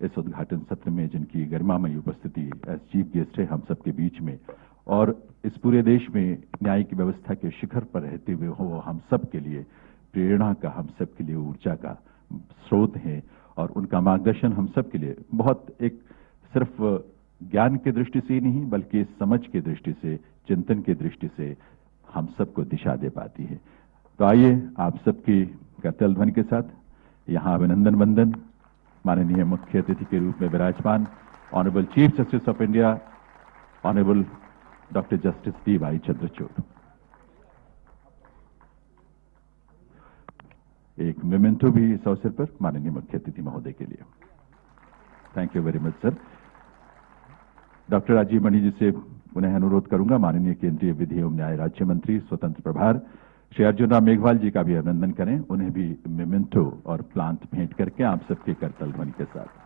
इस उद्घाटन सत्र में, जिनकी गरिमामयी उपस्थिति एज चीफ गेस्ट है हम सबके बीच में, और इस पूरे देश में न्यायिक व्यवस्था के शिखर पर रहते हुए हो, हम सब के लिए प्रेरणा का, हम सब के लिए ऊर्जा का स्रोत हैं। और उनका मार्गदर्शन हम सब के लिए बहुत एक सिर्फ ज्ञान की दृष्टि से ही नहीं, बल्कि समझ की दृष्टि से, चिंतन की दृष्टि से हम सबको दिशा दे पाती है। तो आइए आप सबकी करतल ध्वनि के साथ यहाँ अभिनंदन वंदन माननीय मुख्य अतिथि के रूप में विराजमान honourable chief justice of India honourable doctor justice D Y. Chandrachud. एक मेमेंटो भी इस अवसर पर माननीय मुख्य अतिथि महोदय के लिए। Thank you very much sir. Doctor Rajiv Mani ji से पुनः अनुरोध करूंगा, माननीय केंद्रीय विधि एवं न्याय राज्य मंत्री स्वतंत्र प्रभार श्री अर्जुन राम मेघवाल जी का भी अभिनंदन करें, उन्हें भी मेमेंटो और प्लांट भेंट करके आप सबके करतल ध्वनि के साथ।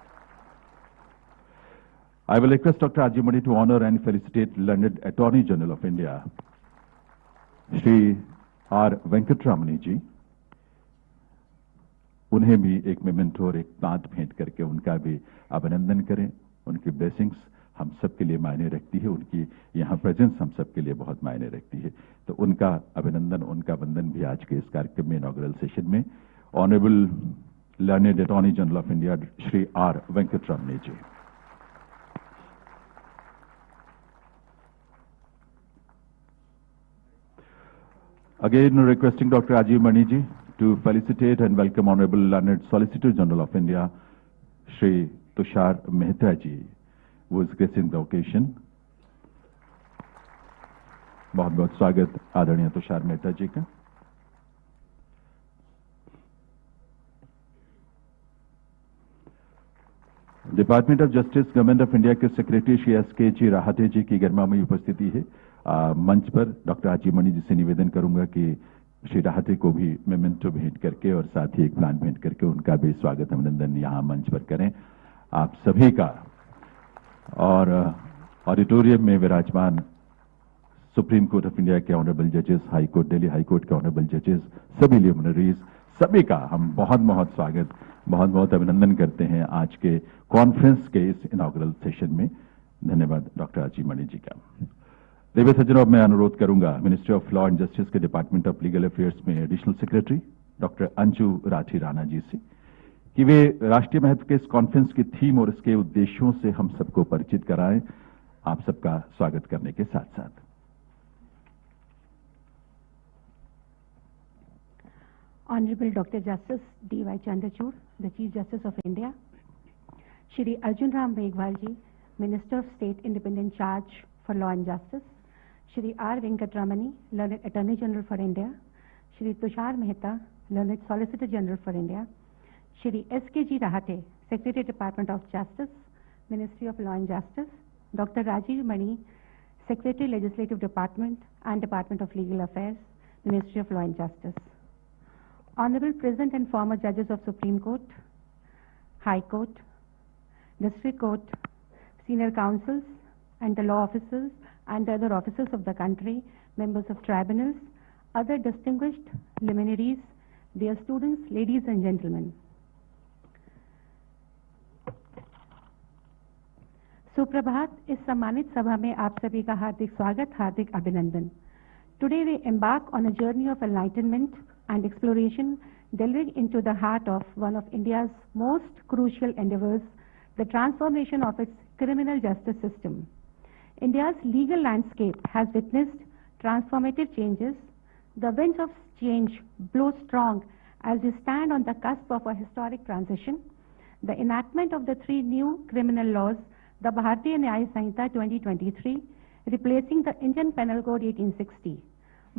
I will request Dr. Rajiv Mani to honor and felicitate learned Attorney General of India, Shri R. Venkatramani जी। उन्हें भी एक मेमेंटो और एक प्लांट भेंट करके उनका भी अभिनंदन करें। उनकी ब्लेसिंग्स हम सब के लिए मायने रखती है, उनकी यहाँ प्रेजेंस हम सब के लिए बहुत मायने रखती है। तो उनका अभिनंदन, उनका वंदन भी आज के इस कार्यक्रम में, इनॉग्रल सेशन में, honourable learned attorney general of India Shri R Venkataramani ji. Again, requesting Dr. Rajiv Mani ji to felicitate and welcome Honorable Learned Solicitor General of India, Shri Tushar Mehta ji, who is gracing the occasion. बहुत बहुत स्वागत आदरणीय तुषार मेहता जी का। Department of justice government of India के secretary Shri SK. जी राहटे जी की गरिमामयी उपस्थिति है मंच पर। डॉक्टर राजीव मणि जी से निवेदन करूंगा कि श्री राहटे को भी मेमेंटो भेंट करके और साथ ही एक प्लान भेंट करके उनका भी स्वागत अभिनंदन यहां मंच पर करें आप सभी का। और ऑडिटोरियम में विराजमान सुप्रीम कोर्ट ऑफ इंडिया के ऑनरेबल जजेस, high court, Delhi high court के ऑनरेबल जजेस, सभी लिमिनरीज, सभी का हम बहुत बहुत स्वागत, बहुत बहुत अभिनंदन करते हैं आज के कॉन्फ्रेंस के इस इनॉग्रल सेशन में। धन्यवाद डॉक्टर राजीव मणि जी का। देवी सज्जनों, अब मैं अनुरोध करूंगा ministry of law and justice के डिपार्टमेंट ऑफ लीगल अफेयर्स में additional secretary doctor Anju Rathi Rana ji से कि वे राष्ट्रीय महत्व के इस कॉन्फ्रेंस की थीम और इसके उद्देश्यों से हम सबको परिचित कराएं। आप सबका स्वागत करने के साथ साथ Honorable Dr. Justice D.Y. Chandrachud, the Chief Justice of India, Shri Arjun Ram Meghwal ji, Minister of State Independent Charge for Law and Justice, Shri R. Venkatramani, Learned Attorney General for India, Shri Tushar Mehta, Learned Solicitor General for India, Shri S.K.G. Rahate, Secretary Department of Justice, Ministry of Law and Justice, Dr. Rajiv Mani, Secretary Legislative Department and Department of Legal Affairs, Ministry of Law and Justice. Honorable present and former judges of Supreme Court, High Court, District Court, senior counsels and the law officers and the other officers of the country, members of tribunals, other distinguished luminaries, dear students, ladies and gentlemen. सुप्रभात। इस सम्मानित सभा में आप सभी का हार्दिक स्वागत, हार्दिक अभिनंदन। Today we embark on a journey of enlightenment and exploration, delving into the heart of one of India's most crucial endeavors, the transformation of its criminal justice system. India's legal landscape has witnessed transformative changes. The winds of change blow strong as we stand on the cusp of a historic transition. The enactment of the 3 new criminal laws, the Bharatiya Nyaya Sanhita 2023, replacing the Indian Penal Code 1860,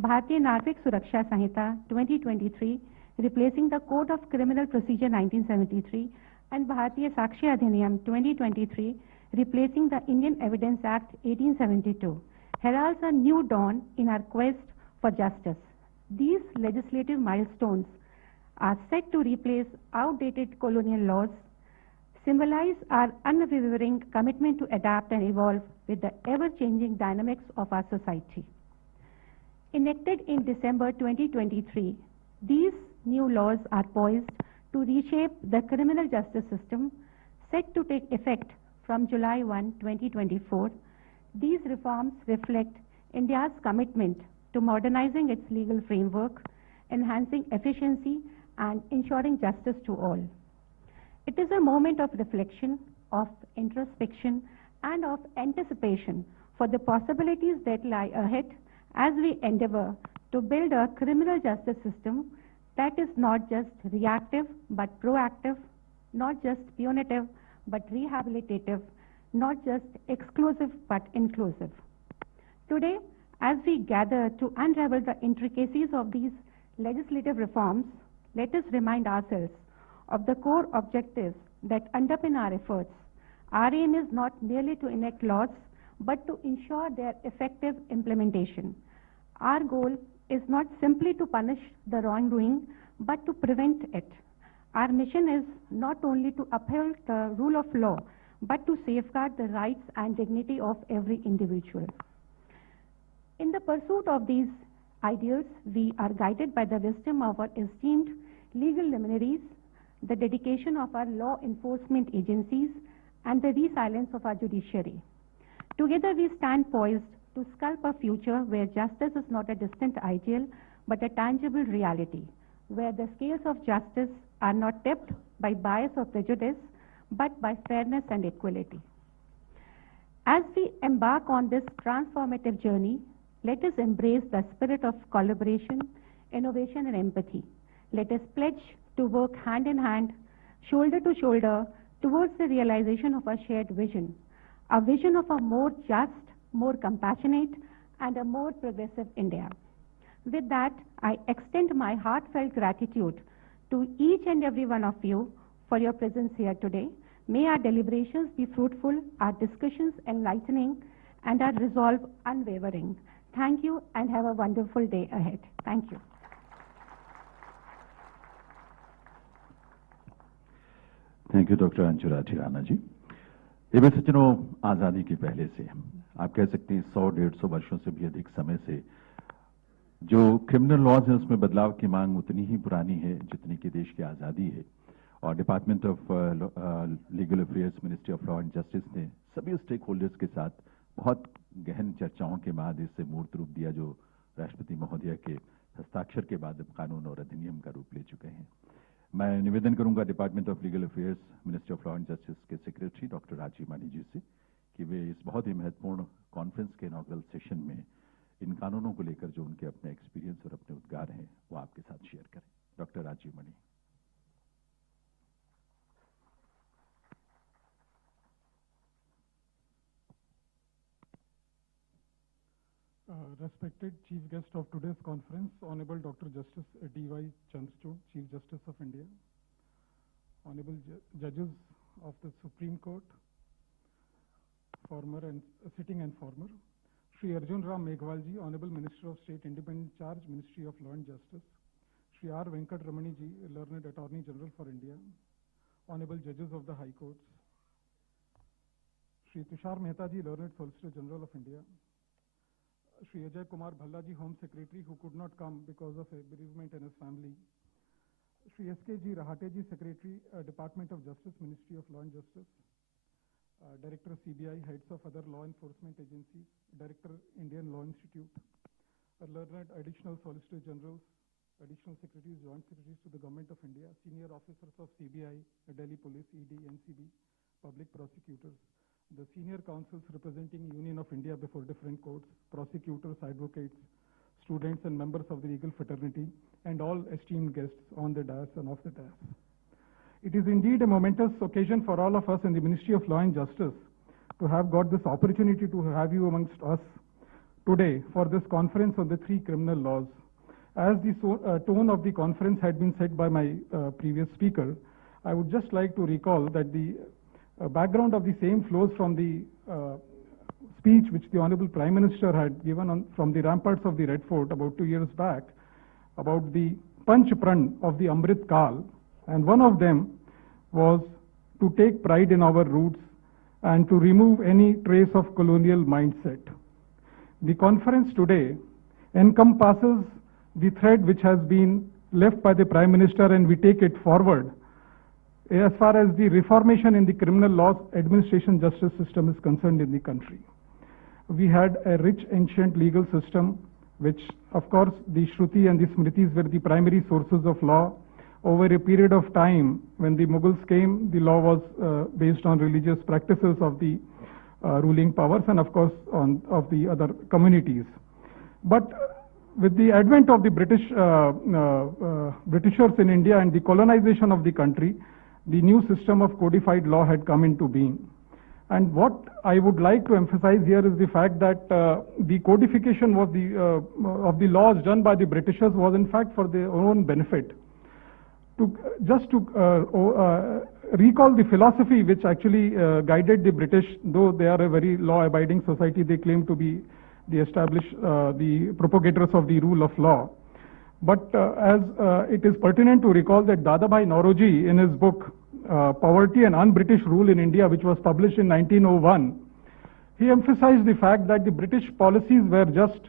Bharatiya Narvik Suraksha Sanhita 2023, replacing the Code of Criminal Procedure 1973, and Bharatiya Sakshi Adhiniyam 2023, replacing the Indian Evidence Act 1872, heralds a new dawn in our quest for justice. These legislative milestones are set to replace outdated colonial laws, symbolize our unwavering commitment to adapt and evolve with the ever-changing dynamics of our society. Enacted in December 2023, these new laws are poised to reshape the criminal justice system, set to take effect from July 1, 2024, these reforms reflect India's commitment to modernizing its legal framework, enhancing efficiency, and ensuring justice to all. It is a moment of reflection, of introspection, and of anticipation for the possibilities that lie ahead as we endeavor to build a criminal justice system that is not just reactive but proactive, not just punitive but rehabilitative, not just exclusive but inclusive. Today, as we gather to unravel the intricacies of these legislative reforms, let us remind ourselves of the core objectives that underpin our efforts. Our aim is not merely to enact laws, but to ensure their effective implementation. Our goal is not simply to punish the wrongdoing, but to prevent it. Our mission is not only to uphold the rule of law, but to safeguard the rights and dignity of every individual. In the pursuit of these ideals, we are guided by the wisdom of our esteemed legal luminaries, the dedication of our law enforcement agencies, and the resilience of our judiciary. Together we stand poised to sculpt a future where justice is not a distant ideal, but a tangible reality, where the scales of justice are not tipped by bias or prejudice, but by fairness and equality. As we embark on this transformative journey, let us embrace the spirit of collaboration, innovation, and empathy. Let us pledge to work hand in hand, shoulder to shoulder, towards the realization of a shared vision, a vision of a more just, more compassionate, and a more progressive India. With that, I extend my heartfelt gratitude to each and every one of you for your presence here today. May our deliberations be fruitful, our discussions enlightening, and our resolve unwavering. Thank you and have a wonderful day ahead. Thank you. Thank you doctor Anshu Rathi Rana ji. ये वैसे सज्जनों, आज़ादी के पहले से आप कह सकते हैं 100-150 वर्षों से भी अधिक समय से जो क्रिमिनल लॉज है उसमें बदलाव की मांग उतनी ही पुरानी है जितनी कि देश की आज़ादी है। और department of legal affairs, ministry of law and justice ने सभी स्टेक होल्डर्स के साथ बहुत गहन चर्चाओं के बाद इसे मूर्त रूप दिया, जो राष्ट्रपति महोदय के हस्ताक्षर के बाद अब कानून और अधिनियम का रूप ले चुके हैं। मैं निवेदन करूंगा department of legal affairs, ministry of law and justice के सेक्रेटरी डॉक्टर राजीव मानी जी से कि वे इस बहुत ही महत्वपूर्ण कॉन्फ्रेंस के इनॉग्रल सेशन में इन कानूनों को लेकर जो उनके अपने एक्सपीरियंस और अपने उद्गार हैं वो आपके साथ शेयर करें। डॉक्टर राजीव मानी। Respected Chief Guest of today's conference, Honorable Dr. Justice D.Y. Chandrachud, Chief Justice of India, Honorable Judges of the Supreme Court, former and sitting and former, Shri Arjun Ram Meghwalji, Honorable Minister of State, Independent Charge, Ministry of Law and Justice, Shri R. Venkat Ramani ji, Learned Attorney General for India, Honorable Judges of the High Courts, Shri Tushar Mehta ji, Learned Solicitor General of India, Shri Ajay Kumar Bhalla ji, Home Secretary, who could not come because of a bereavement in his family, Shri S.K. G. Rahate ji, Secretary, Department of Justice, Ministry of Law and Justice, Director CBI, heads of other law enforcement agencies, Director Indian Law Institute, learned Additional Solicitor Generals, Additional Secretaries, Joint Secretaries to the Government of India, Senior Officers of CBI, Delhi Police, ED, NCB, Public Prosecutors, the Senior Counsels representing Union of India before different courts, prosecutors, advocates, students and members of the legal fraternity, and all esteemed guests on the dais and off the dais. It is indeed a momentous occasion for all of us in the Ministry of Law and Justice to have got this opportunity to have you amongst us today for this conference on the 3 criminal laws. As the tone of the conference had been said by my previous speaker, I would just like to recall that the background of the same flows from the speech which the Honorable Prime Minister had given from the ramparts of the Red Fort about 2 years back about the Panch Pran of the Amrit Kal, and one of them was to take pride in our roots and to remove any trace of colonial mindset. The conference today encompasses the thread which has been left by the Prime Minister, and we take it forward as far as the reformation in the criminal law administration justice system is concerned in the country. We had a rich ancient legal system, which of course the Shruti and the Smritis were the primary sources of law. Over a period of time, when the Mughals came, the law was based on religious practices of the ruling powers and of course of the other communities. But with the advent of the Britishers in India and the colonization of the country, the new system of codified law had come into being. And what I would like to emphasize here is the fact that the codification was of the laws done by the Britishers was in fact for their own benefit. Just to recall the philosophy which actually guided the British, though they are a very law-abiding society, they claim to be the propagators of the rule of law. But as it is pertinent to recall that Dadabhai Nauroji, in his book Poverty and Un-British Rule in India, which was published in 1901, he emphasized the fact that the British policies were just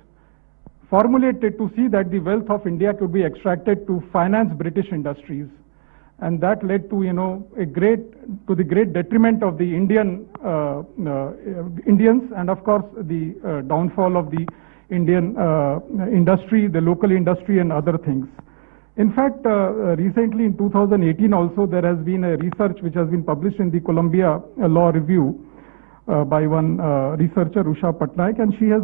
formulated to see that the wealth of India could be extracted to finance British industries. And that led to, the great detriment of the Indians and of course the downfall of the Indian industry, the local industry and other things. In fact, recently in 2018 also there has been a research which has been published in the Columbia Law Review by one researcher, Usha Patnaik, and she has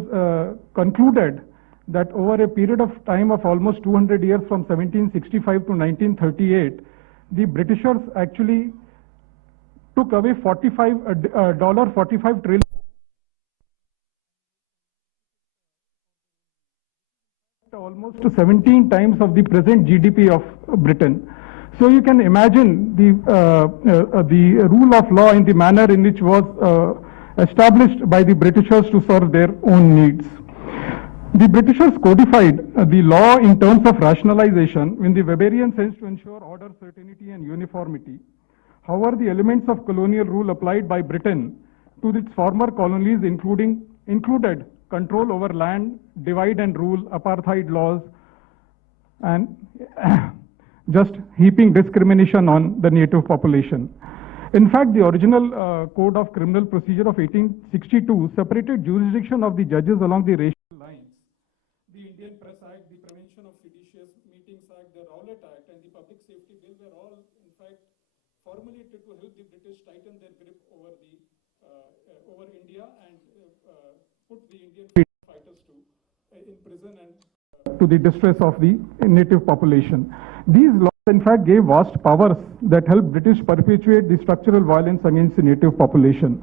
concluded that over a period of time of almost 200 years from 1765 to 1938, the Britishers actually took away $45 trillion. Almost 17 times of the present GDP of Britain. So you can imagine the rule of law in the manner in which was established by the Britishers to serve their own needs. The Britishers codified the law in terms of rationalization in the Weberian sense to ensure order, certainty and uniformity. However, the elements of colonial rule applied by Britain to its former colonies included control over land, divide and rule, apartheid laws, and just heaping discrimination on the native population. In fact, the original Code of Criminal Procedure of 1862 separated jurisdiction of the judges along the racial lines. The Indian Press Act, the Prevention of Seditious Meetings Act, the Rowlatt Act, and the Public Safety Bill were all, in fact, formulated to help the British tighten their grip over India and put the Indian freedom fighters in prison and to the distress of the native population. These laws, in fact, gave vast powers that helped British perpetuate the structural violence against the native population.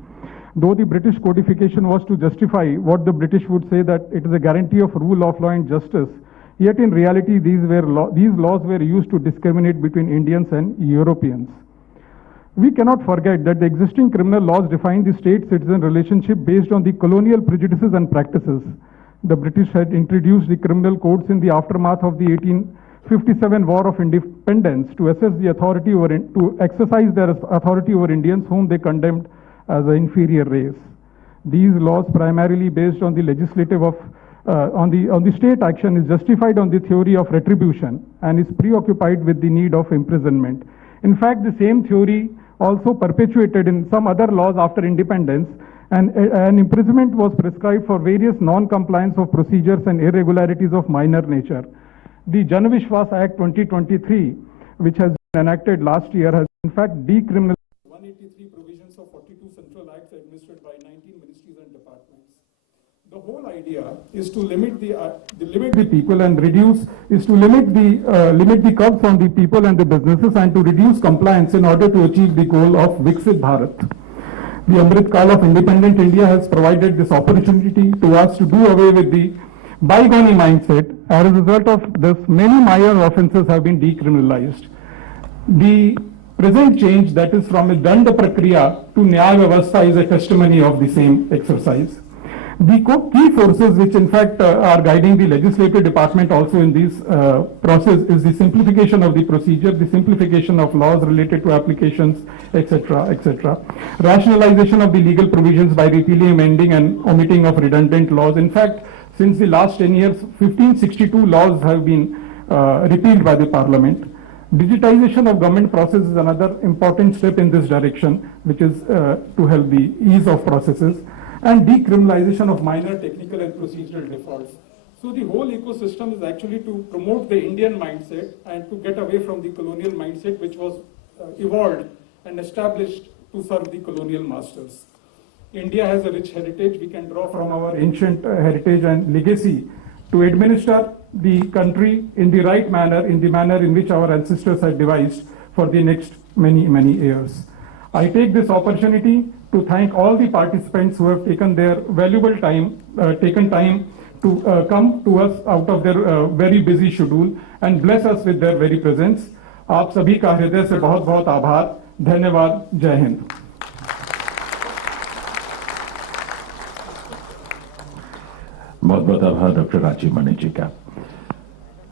Though the British codification was to justify what the British would say that it is a guarantee of rule of law and justice, yet in reality these laws were used to discriminate between Indians and Europeans. We cannot forget that the existing criminal laws define the state-citizen relationship based on the colonial prejudices and practices. The British had introduced the criminal codes in the aftermath of the 1857 War of Independence to exercise their authority over Indians whom they condemned as an inferior race. These laws, primarily based on the legislative on the state action, is justified on the theory of retribution and is preoccupied with the need of imprisonment. In fact, the same theory also perpetuated in some other laws after independence, and an imprisonment was prescribed for various non-compliance of procedures and irregularities of minor nature. The Jan Vishwas Act 2023, which has been enacted last year, has in fact decriminalized 183 provisions of 42 central acts administered by 19 ministries and departments. The whole idea is to limit the people and limit the curbs on the people and the businesses and to reduce compliance in order to achieve the goal of Viksit Bharat. The Amrit Kal of independent India has provided this opportunity to us to do away with the bygone mindset. As a result of this, many minor offences have been decriminalized. The present change, that is from a Danda Prakriya to Nyaya Vyavastha, is a testimony of the same exercise. The key forces which in fact are guiding the legislative department also in this process is the simplification of the procedure, the simplification of laws related to applications, etc., etc. Rationalization of the legal provisions by repealing, amending and omitting of redundant laws. In fact, since the last 10 years, 1562 laws have been repealed by the Parliament. Digitization of government process is another important step in this direction, which is to help the ease of processes, and decriminalization of minor technical and procedural defaults. So the whole ecosystem is actually to promote the Indian mindset and to get away from the colonial mindset, which was evolved and established to serve the colonial masters. India has a rich heritage. We can draw from our ancient heritage and legacy to administer the country in the right manner, in the manner in which our ancestors had devised for the next many, many years. I take this opportunity to thank all the participants who have taken their valuable time, to come to us out of their very busy schedule and bless us with their very presence. आप सभी का हृदय से बहुत बहुत आभार. धन्यवाद. जय हिंद. बहुत बहुत आभार डॉक्टर राजीव मणि जी का.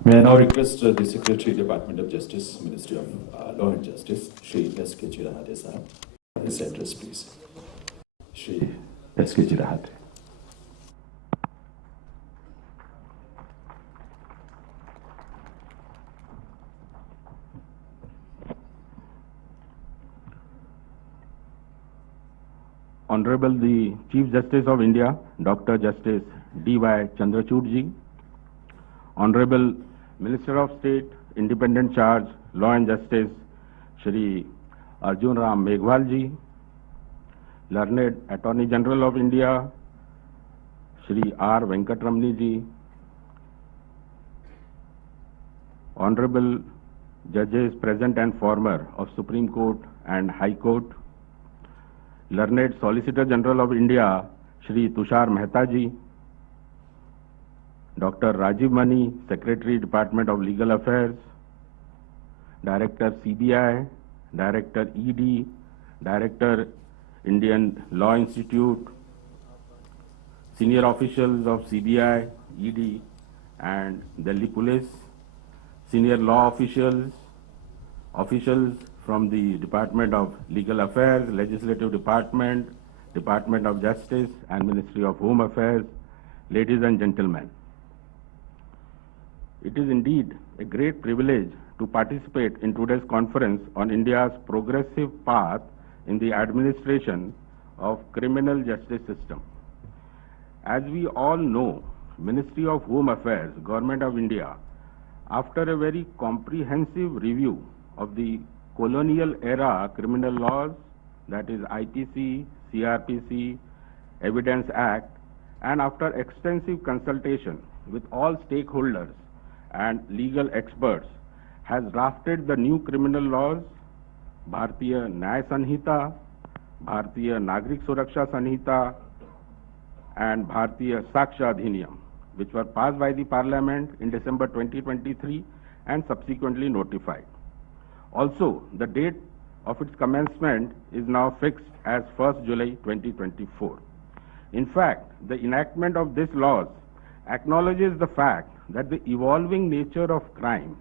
May I now request the Secretary, Department of Justice, Ministry of Law and Justice, Shri S.K. Rahate sahab, his address, please. Shri S.K. Rahate. Honorable the Chief Justice of India, Dr. Justice D.Y. Chandrachud ji, Honorable Minister of State, Independent Charge, Law and Justice, Shri Arjun Ram Meghwal ji, Learned Attorney General of India, Shri R. Venkatramani ji, Honorable Judges present and former of Supreme Court and High Court, Learned Solicitor General of India, Shri Tushar Mehta ji, Dr. Rajiv Mani, Secretary, Department of Legal Affairs, Director CBI, Director ED, Director Indian Law Institute, senior officials of CBI, ED and Delhi Police, senior law officials, officials from the Department of Legal Affairs, Legislative Department, Department of Justice and Ministry of Home Affairs, ladies and gentlemen. It is indeed a great privilege to participate in today's conference on India's progressive path in the administration of criminal justice system. As we all know, Ministry of Home Affairs, Government of India, after a very comprehensive review of the colonial era criminal laws, that is IPC, CRPC, Evidence Act, and after extensive consultation with all stakeholders and legal experts, has drafted the new criminal laws, Bharatiya Nyaya Sanhita, Bharatiya Nagrik Suraksha Sanhita, and Bharatiya Saksha Adhiniyam, which were passed by the Parliament in December 2023 and subsequently notified. Also, the date of its commencement is now fixed as 1st July 2024. In fact, the enactment of these laws acknowledges the fact that the evolving nature of crime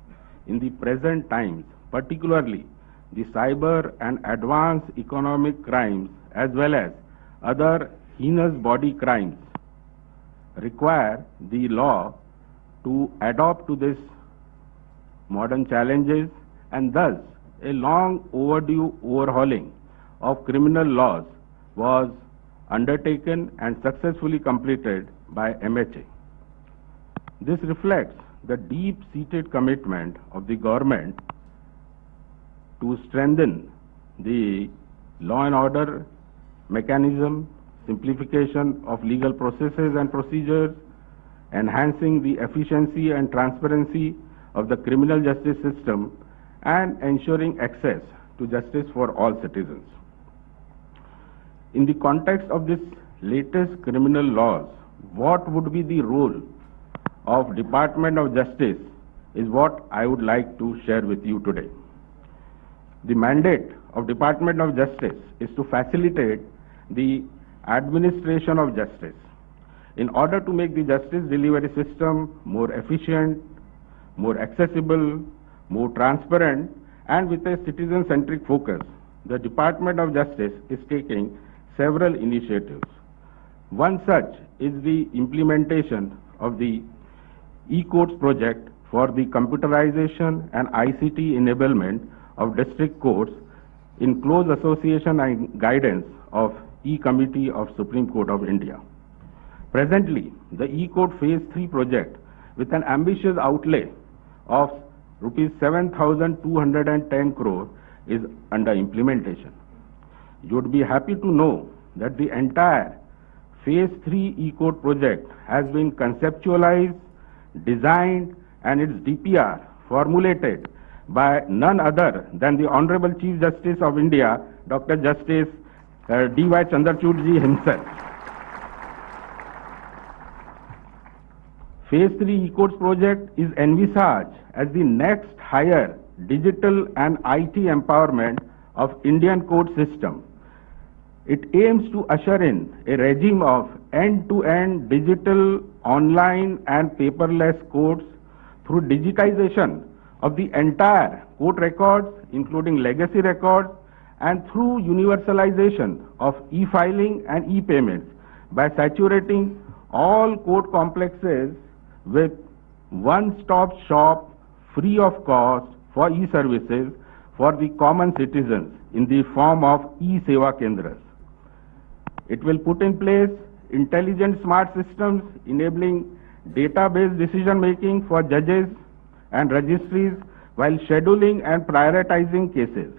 in the present times, particularly the cyber and advanced economic crimes as well as other heinous body crimes, require the law to adapt to these modern challenges, and thus a long overdue overhauling of criminal laws was undertaken and successfully completed by MHA. This reflects the deep-seated commitment of the government to strengthen the law and order mechanism, simplification of legal processes and procedures, enhancing the efficiency and transparency of the criminal justice system, and ensuring access to justice for all citizens. In the context of this latest criminal laws, what would be the role of Department of Justice is what I would like to share with you today. The mandate of Department of Justice is to facilitate the administration of justice in order to make the justice delivery system more efficient, more accessible, more transparent, and with a citizen-centric focus. The Department of Justice is taking several initiatives. One such is the implementation of the e-courts project for the computerization and ICT enablement of district courts in close association and guidance of E-Committee of Supreme Court of India. Presently, the E-Court Phase 3 project, with an ambitious outlay of rupees 7,210 crore, is under implementation. You would be happy to know that the entire Phase 3 E-Court project has been conceptualized, designed, and its DPR formulated by none other than the Honorable Chief Justice of India, Dr. Justice D.Y. Chandrachud ji himself. Phase 3 E-Courts project is envisaged as the next higher digital and IT empowerment of Indian court system. It aims to usher in a regime of end-to-end digital, online and paperless courts through digitization of the entire court records, including legacy records, and through universalization of e-filing and e-payments by saturating all court complexes with one-stop shop free of cost for e-services for the common citizens in the form of e-Seva Kendras. It will put in place intelligent smart systems enabling data-based decision-making for judges and registries while scheduling and prioritizing cases.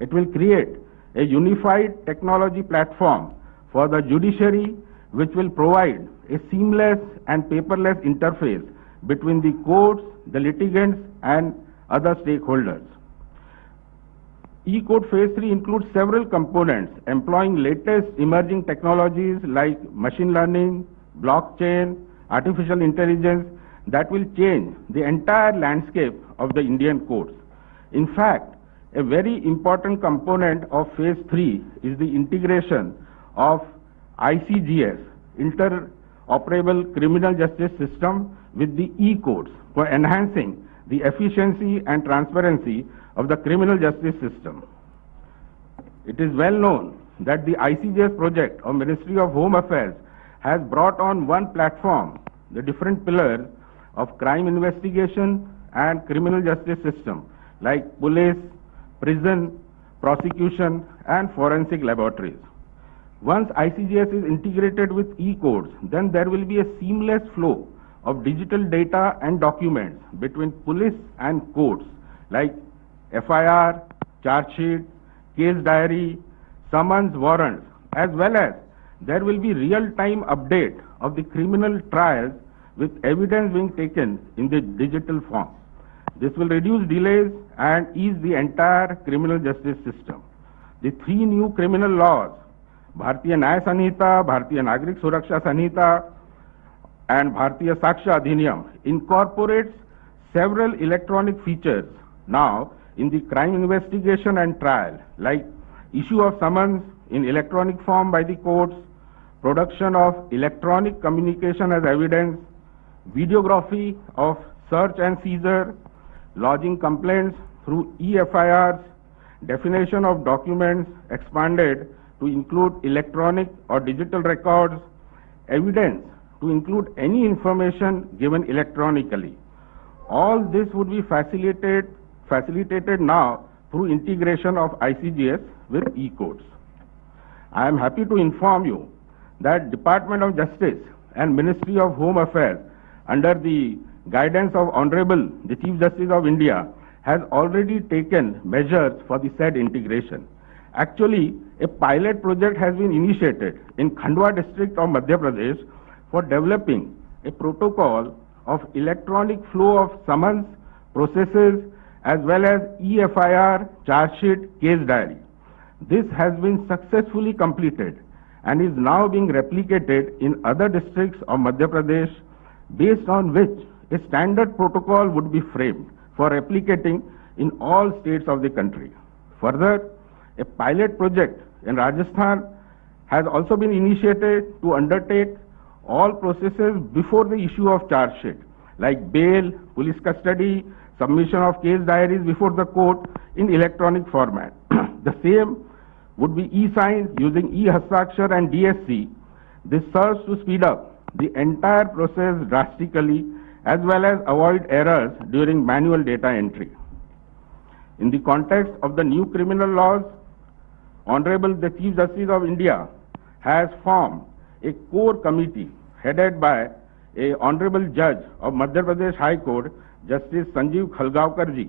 It will create a unified technology platform for the judiciary which will provide a seamless and paperless interface between the courts, the litigants, and other stakeholders. E-Court Phase 3 includes several components employing latest emerging technologies like machine learning, blockchain, artificial intelligence that will change the entire landscape of the Indian courts. In fact, a very important component of Phase 3 is the integration of ICGS, Interoperable Criminal Justice System, with the e-courts for enhancing the efficiency and transparency of the criminal justice system. It is well known that the ICGS project of Ministry of Home Affairs has brought on one platform the different pillars of crime investigation and criminal justice system like police, prison, prosecution, and forensic laboratories. Once ICGS is integrated with e-courts, then there will be a seamless flow of digital data and documents between police and courts like FIR, charge sheet, case diary, summons, warrants, as well as there will be real-time update of the criminal trials with evidence being taken in the digital form. This will reduce delays and ease the entire criminal justice system. The three new criminal laws, Bharatiya Nyaya Sanhita, Bharatiya Nagrik Suraksha Sanhita, and Bharatiya Saksha Adhiniyam, incorporates several electronic features now in the crime investigation and trial, like issue of summons in electronic form by the courts, production of electronic communication as evidence, videography of search and seizure, lodging complaints through e-FIRs, definition of documents expanded to include electronic or digital records, evidence to include any information given electronically. All this would be facilitated now through integration of ICGS with e-courts. I am happy to inform you that Department of Justice and Ministry of Home Affairs, under the guidance of Honorable the Chief Justice of India, has already taken measures for the said integration. Actually, a pilot project has been initiated in Khandwa district of Madhya Pradesh for developing a protocol of electronic flow of summons, processes, as well as e-FIR, charge sheet, case diary. This has been successfully completed and is now being replicated in other districts of Madhya Pradesh, based on which a standard protocol would be framed for replicating in all states of the country. Further, a pilot project in Rajasthan has also been initiated to undertake all processes before the issue of charge sheet, like bail, police custody, submission of case diaries before the court in electronic format. The same would be e-signed using e-Hastakshar and DSC. This serves to speed up the entire process drastically as well as avoid errors during manual data entry. In the context of the new criminal laws, Honorable the Chief Justice of India has formed a core committee headed by a Honorable Judge of Madhya Pradesh High Court, Justice Sanjeev Khalgaonkar-ji,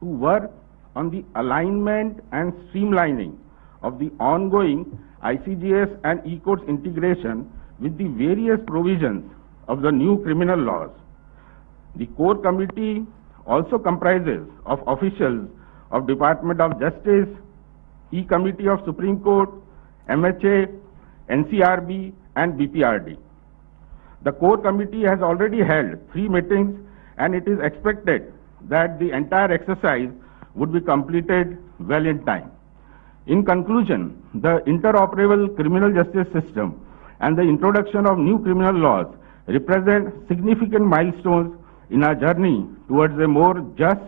to work on the alignment and streamlining of the ongoing ICGS and e-courts integration with the various provisions of the new criminal laws. The core committee also comprises of officials of Department of Justice, E-Committee of Supreme Court, MHA, NCRB and BPRD. The core committee has already held 3 meetings and it is expected that the entire exercise would be completed well in time. In conclusion, the interoperable criminal justice system and the introduction of new criminal laws represent significant milestones in our journey towards a more just,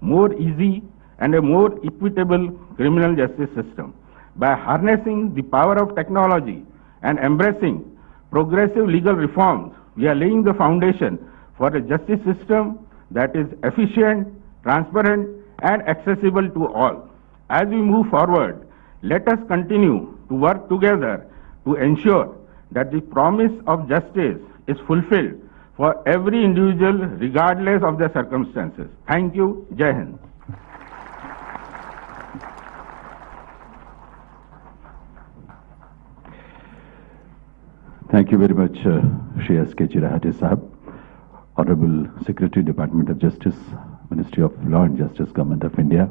more easy, and a more equitable criminal justice system. By harnessing the power of technology and embracing progressive legal reforms, we are laying the foundation for a justice system that is efficient, transparent, and accessible to all. As we move forward, let us continue to work together to ensure that the promise of justice is fulfilled for every individual regardless of their circumstances. Thank you. Jai Hind. Thank you very much, Shri S.K. Rahate Sahab, Honorable Secretary, Department of Justice, Ministry of Law and Justice, Government of India.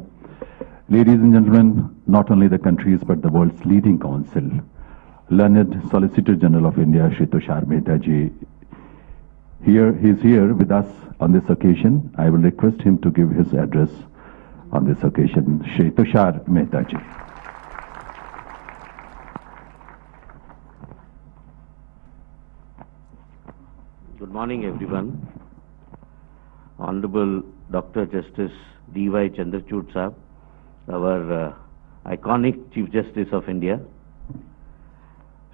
Ladies and gentlemen, not only the country's but the world's leading counsel, learned Solicitor General of India, Shri Tushar Mehta ji, he is here with us on this occasion. I will request him to give his address on this occasion. Shri Tushar Mehta ji. Good morning, everyone. Honorable Dr. Justice D.Y. Chandrachud Sahab, our iconic Chief Justice of India,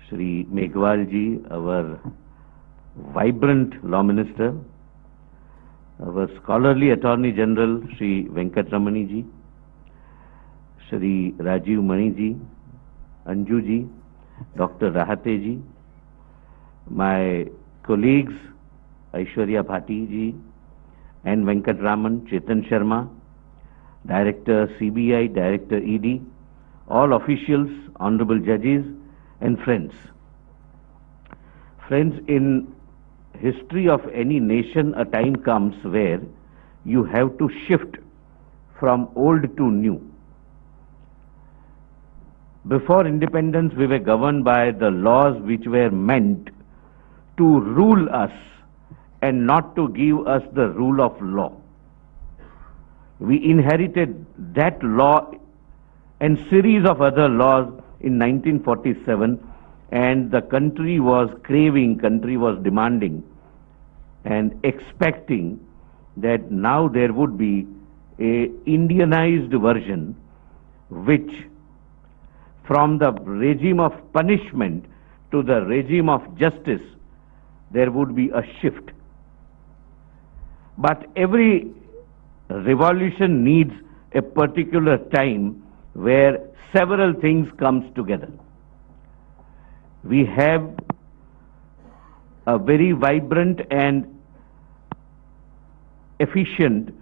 Shri Meghwal ji, our vibrant Law Minister, our scholarly Attorney General, Shri Venkatramani ji, Shri Rajiv Mani ji, Anju ji, Dr. Rahate ji, my colleagues, Aishwarya Bhati ji, and Venkatraman, Chetan Sharma, Director CBI, Director ED, all officials, honorable judges, and friends. Friends, in history of any nation, a time comes where you have to shift from old to new. Before independence, we were governed by the laws which were meant to rule us and not to give us the rule of law. We inherited that law and series of other laws in 1947, and the country was craving, country was demanding and expecting that now there would be a Indianized version which, from the regime of punishment to the regime of justice, there would be a shift. But every revolution needs a particular time where several things comes together. We have a very vibrant and efficient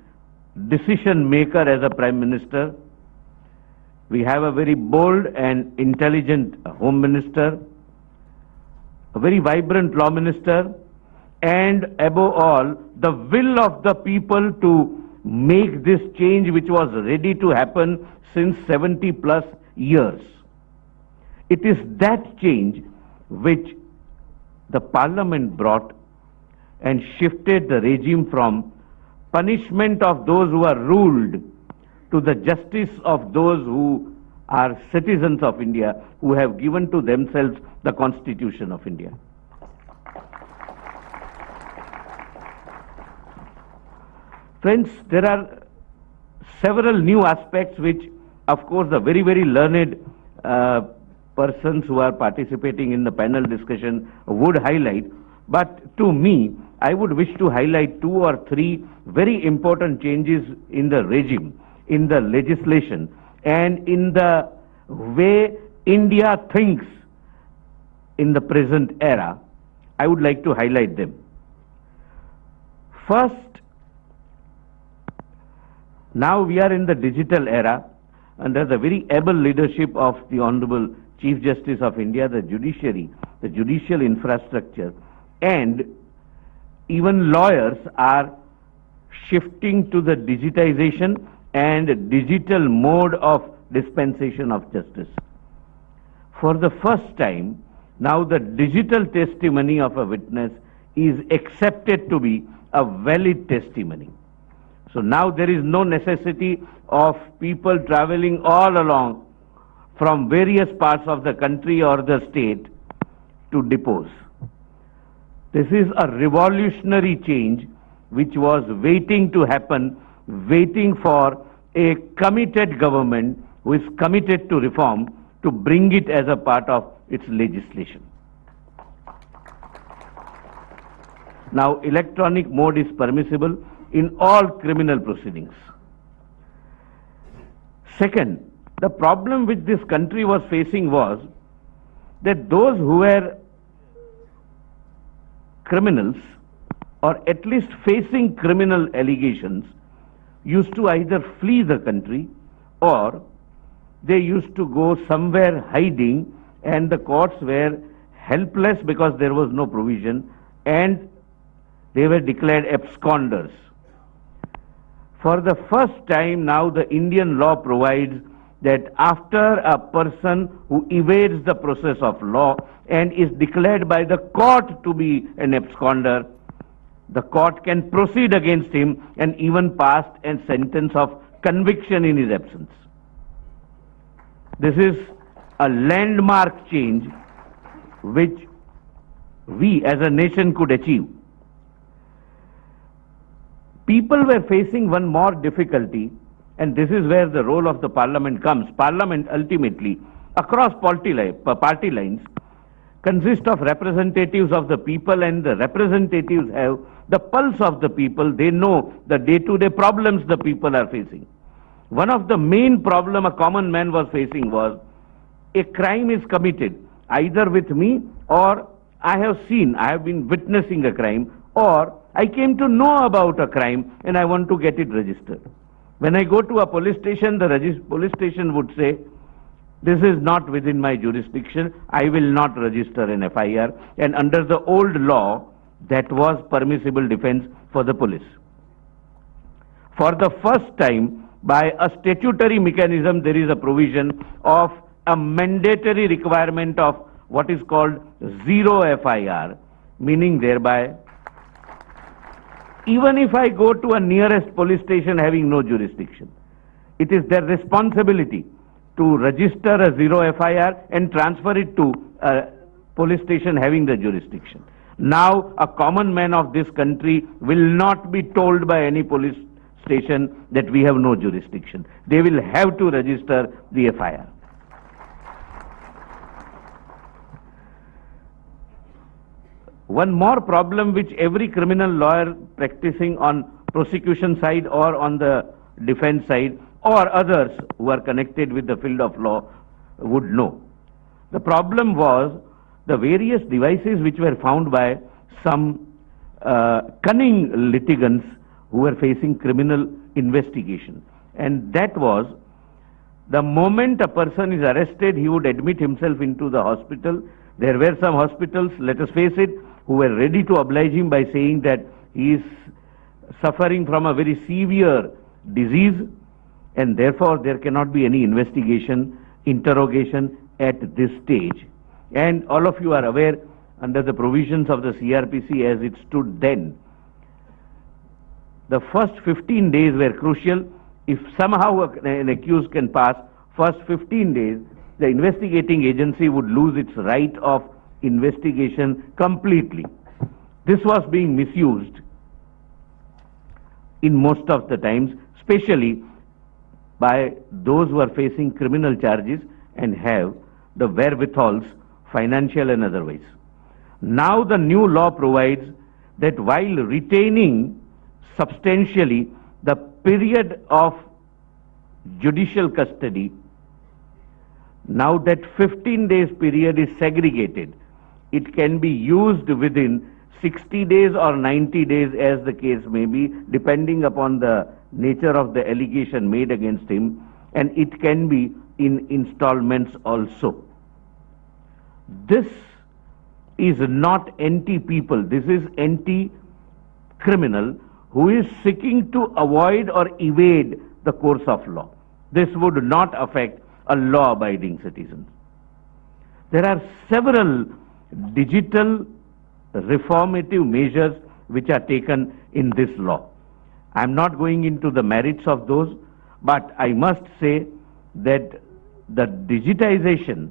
decision maker as a Prime Minister. We have a very bold and intelligent Home Minister, a very vibrant Law Minister, and above all, the will of the people to make this change which was ready to happen since 70 plus years. It is that change which the Parliament brought and shifted the regime from punishment of those who are ruled to the justice of those who are citizens of India, who have given to themselves the Constitution of India. Friends, there are several new aspects which, of course, the very, very learned persons who are participating in the panel discussion would highlight. But to me, I would wish to highlight 2 or 3 very important changes in the regime, in the legislation, and in the way India thinks in the present era. I would like to highlight them. First, now we are in the digital era under the very able leadership of the Honorable Chief Justice of India, the judiciary, the judicial infrastructure, and even lawyers are shifting to the digitization and digital mode of dispensation of justice. For the first time, now the digital testimony of a witness is accepted to be a valid testimony. So now there is no necessity of people traveling all along from various parts of the country or the state to depose. This is a revolutionary change which was waiting to happen, waiting for a committed government who is committed to reform to bring it as a part of its legislation. Now, electronic mode is permissible in all criminal proceedings. Second, the problem which this country was facing was that those who were criminals, or at least facing criminal allegations, used to either flee the country or they used to go somewhere hiding, and the courts were helpless because there was no provision, and they were declared absconders. For the first time now, the Indian law provides that after a person who evades the process of law and is declared by the court to be an absconder, the court can proceed against him and even pass a sentence of conviction in his absence. This is a landmark change which we as a nation could achieve. People were facing one more difficulty, and this is where the role of the Parliament comes. Parliament ultimately, across party lines, consists of representatives of the people, and the representatives have the pulse of the people. They know the day-to-day problems the people are facing. One of the main problems a common man was facing was a crime is committed either with me, or I have been witnessing a crime, or I came to know about a crime and I want to get it registered. When I go to a police station, the police station would say, this is not within my jurisdiction, I will not register an FIR. And under the old law, that was permissible defense for the police. For the first time, by a statutory mechanism, there is a provision of a mandatory requirement of what is called zero FIR, meaning thereby, even if I go to a nearest police station having no jurisdiction, it is their responsibility to register a zero FIR and transfer it to a police station having the jurisdiction. Now, a common man of this country will not be told by any police station that we have no jurisdiction. They will have to register the FIR. One more problem which every criminal lawyer practicing on prosecution side or on the defense side or others who are connected with the field of law would know. The problem was the various devices which were found by some cunning litigants who were facing criminal investigation. And that was, the moment a person is arrested, he would admit himself into the hospital. There were some hospitals, let us face it, who were ready to oblige him by saying that he is suffering from a very severe disease and therefore there cannot be any investigation, interrogation at this stage. And all of you are aware, under the provisions of the CRPC as it stood then, the first 15 days were crucial. If somehow an accused can pass first 15 days, the investigating agency would lose its right of investigation completely. This was being misused in most of the times, especially by those who are facing criminal charges and have the wherewithals, financial and otherwise. Now the new law provides that while retaining substantially the period of judicial custody, now that 15 days period is segregated. It can be used within 60 days or 90 days as the case may be, depending upon the nature of the allegation made against him, and it can be in installments also. This is not anti-people, this is anti-criminal who is seeking to avoid or evade the course of law. This would not affect a law-abiding citizen. There are several digital reformative measures which are taken in this law. I am not going into the merits of those, but I must say that the digitization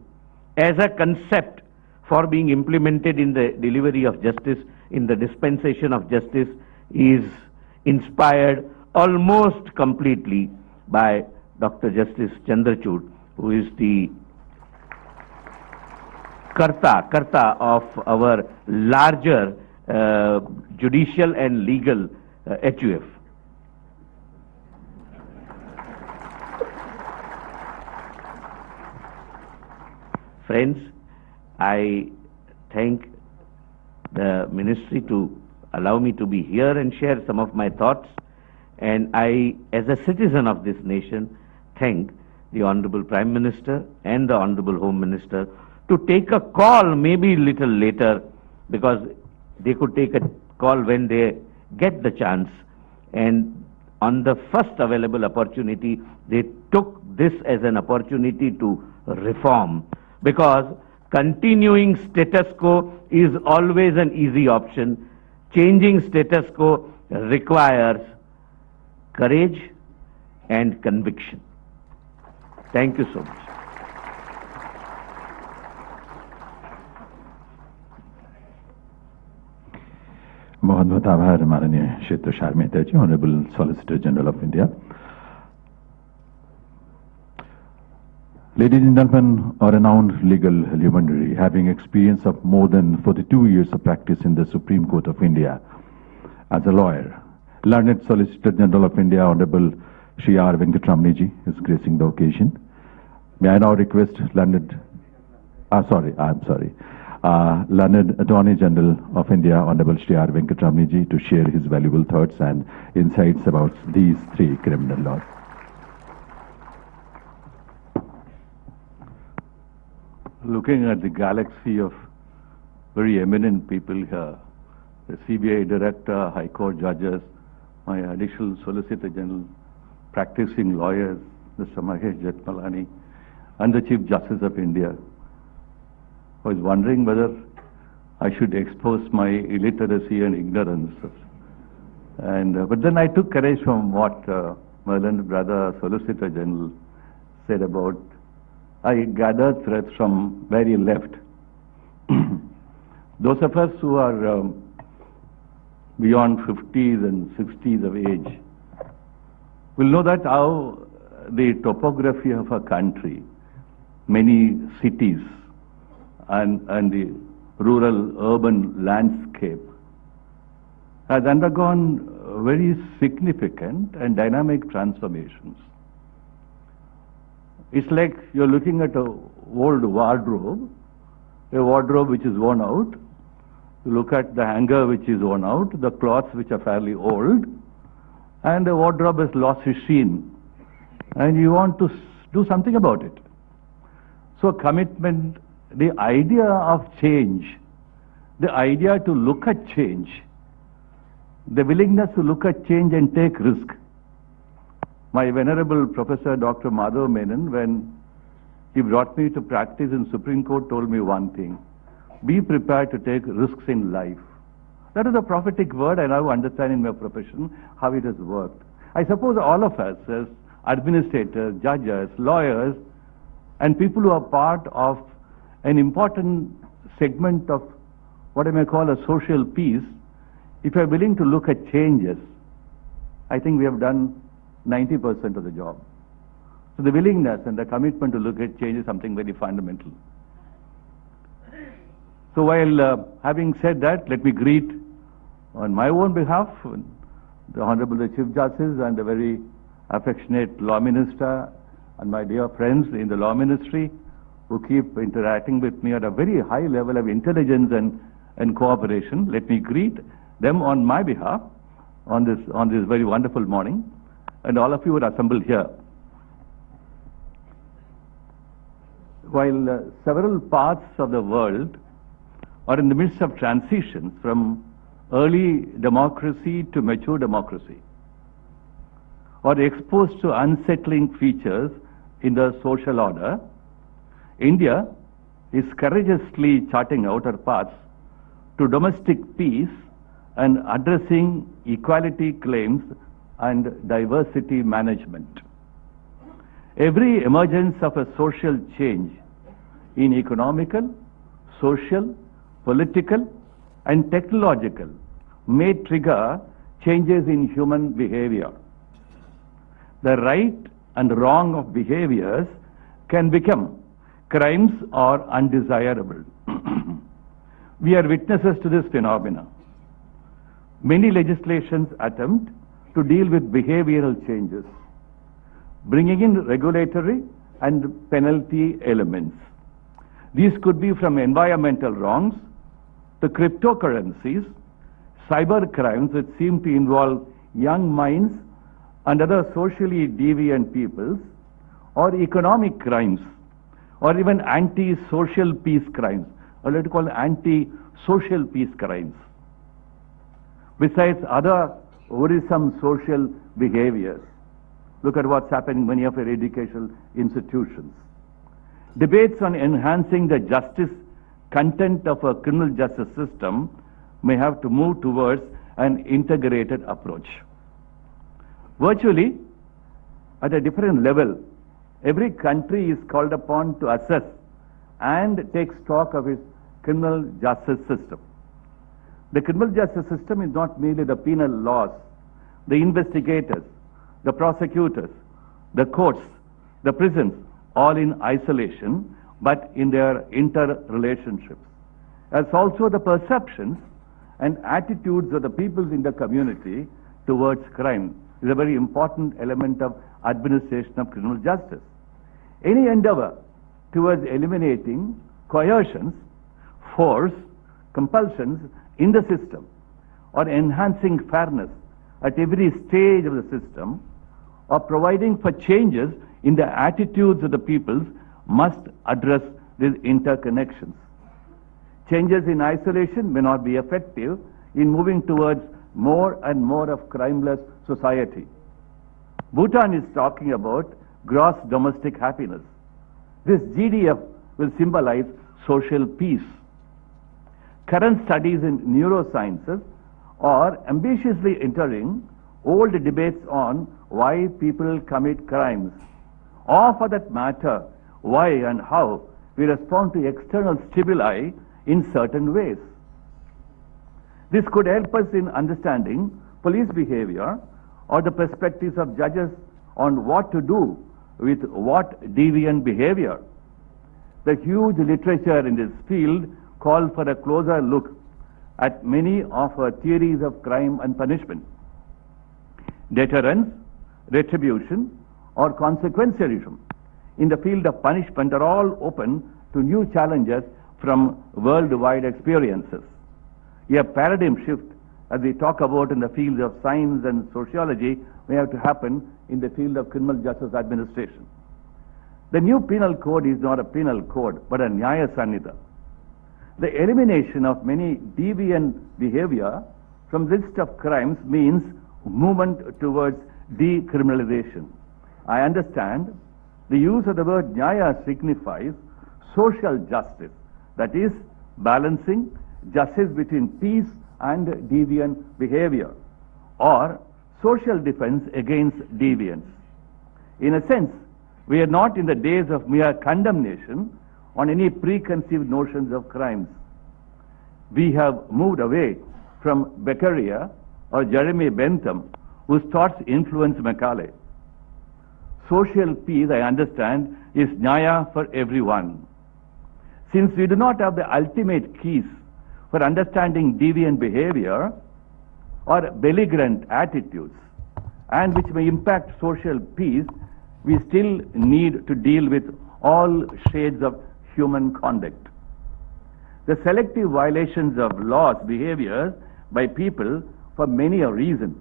as a concept for being implemented in the delivery of justice, in the dispensation of justice, is inspired almost completely by Dr. Justice Chandrachud, who is the karta of our larger judicial and legal HUF. Friends, I thank the ministry to allow me to be here and share some of my thoughts, and I, as a citizen of this nation, thank the Honorable Prime Minister and the Honorable Home Minister to take a call maybe little later, because they could take a call when they get the chance, and on the first available opportunity they took this as an opportunity to reform, because continuing status quo is always an easy option. Changing status quo requires courage and conviction. Thank you so much. बहुत बहुत आभार माननीय Shri Tushar Mehta ji, honourable solicitor general of India. Ladies and gentlemen, a renowned legal luminary, having experience of more than 42 years of practice in the Supreme Court of India as a lawyer, learned Solicitor General of India, Honorable Shri R. Venkatramani ji, is gracing the occasion. May I now request learned Attorney General of India, Honorable Shri R. Venkatramani ji, to share his valuable thoughts and insights about these three criminal laws. Looking at the galaxy of very eminent people here, the CBI Director, High Court judges, my additional Solicitor General, practicing lawyers, Mr. Mahesh Jethmalani, and the Chief Justice of India, I was wondering whether I should expose my illiteracy and ignorance. But then I took courage from what my learned brother, Solicitor General, said about. I gathered threads from where he left. Those of us who are beyond 50s and 60s of age will know that how the topography of a country, many cities, and the rural-urban landscape has undergone very significant and dynamic transformations. It's like you're looking at an old wardrobe, a wardrobe which is worn out. You look at the hanger which is worn out, the cloths which are fairly old, and the wardrobe has lost its sheen. And you want to do something about it. So commitment, the idea of change, the idea to look at change, the willingness to look at change and take risk. My venerable Professor Dr. Madhav Menon, when he brought me to practice in Supreme Court, told me one thing: be prepared to take risks in life. That is a prophetic word I now understand in my profession how it has worked. I suppose all of us as administrators, judges, lawyers, and people who are part of an important segment of what I may call a social peace, if we are willing to look at changes, I think we have done 90% of the job. So the willingness and the commitment to look at change is something very fundamental. So while having said that, let me greet on my own behalf the Honorable Chief Justice and the very affectionate Law Minister and my dear friends in the Law Ministry who keep interacting with me at a very high level of intelligence and cooperation. Let me greet them on my behalf on this very wonderful morning, and all of you are assembled here. While several parts of the world are in the midst of transitions from early democracy to mature democracy, or exposed to unsettling features in the social order, India is courageously charting out her paths to domestic peace and addressing equality claims and diversity management. Every emergence of a social change in economical, social, political, and technological may trigger changes in human behavior. The right and wrong of behaviors can become crimes or undesirable. We are witnesses to this phenomena. Many legislations attempt to deal with behavioral changes, bringing in regulatory and penalty elements. These could be from environmental wrongs to cryptocurrencies, cyber crimes that seem to involve young minds and other socially deviant peoples, or economic crimes, or even anti-social peace crimes, or let us call anti-social peace crimes. Besides other worrisome social behaviors, look at what's happening in many of our educational institutions. Debates on enhancing the justice content of a criminal justice system may have to move towards an integrated approach. Virtually, at a different level, every country is called upon to assess and take stock of its criminal justice system. The criminal justice system is not merely the penal laws, the investigators, the prosecutors, the courts, the prisons, all in isolation, but in their interrelationships. As also the perceptions and attitudes of the peoples in the community towards crime is a very important element of administration of criminal justice. Any endeavor towards eliminating coercions, force, compulsions in the system, or enhancing fairness at every stage of the system, or providing for changes in the attitudes of the peoples must address these interconnections. Changes in isolation may not be effective in moving towards more and more of crimeless society. Bhutan is talking about gross domestic happiness. This GDF will symbolize social peace. Current studies in neurosciences are ambitiously entering old debates on why people commit crimes, or for that matter, why and how we respond to external stimuli in certain ways. This could help us in understanding police behavior or the perspectives of judges on what to do with what deviant behavior. The huge literature in this field calls for a closer look at many of our theories of crime and punishment. Deterrence, retribution, or consequentialism in the field of punishment are all open to new challenges from worldwide experiences. A paradigm shift, as we talk about in the fields of science and sociology, may have to happen in the field of criminal justice administration. The new penal code is not a penal code, but a Nyaya Sanhita. The elimination of many deviant behavior from list of crimes means movement towards decriminalization. I understand the use of the word Nyaya signifies social justice, that is, balancing justice between peace and deviant behavior, or social defense against deviance. In a sense, we are not in the days of mere condemnation on any preconceived notions of crimes. We have moved away from Beccaria or Jeremy Bentham, whose thoughts influenced Macaulay. Social peace, I understand, is Nyaya for everyone. Since we do not have the ultimate keys for understanding deviant behavior or belligerent attitudes, and which may impact social peace, we still need to deal with all shades of human conduct. The selective violations of laws, behaviors by people for many a reason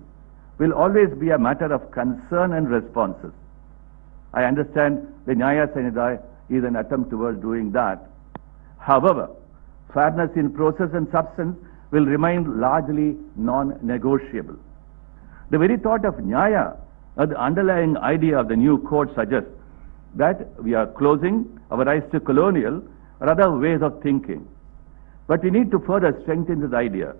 will always be a matter of concern and responses. I understand the Nyaya Sanhita is an attempt towards doing that. However, fairness in process and substance will remain largely non-negotiable. The very thought of Nyaya, the underlying idea of the new code, suggests that we are closing our eyes to colonial or other ways of thinking. But we need to further strengthen this idea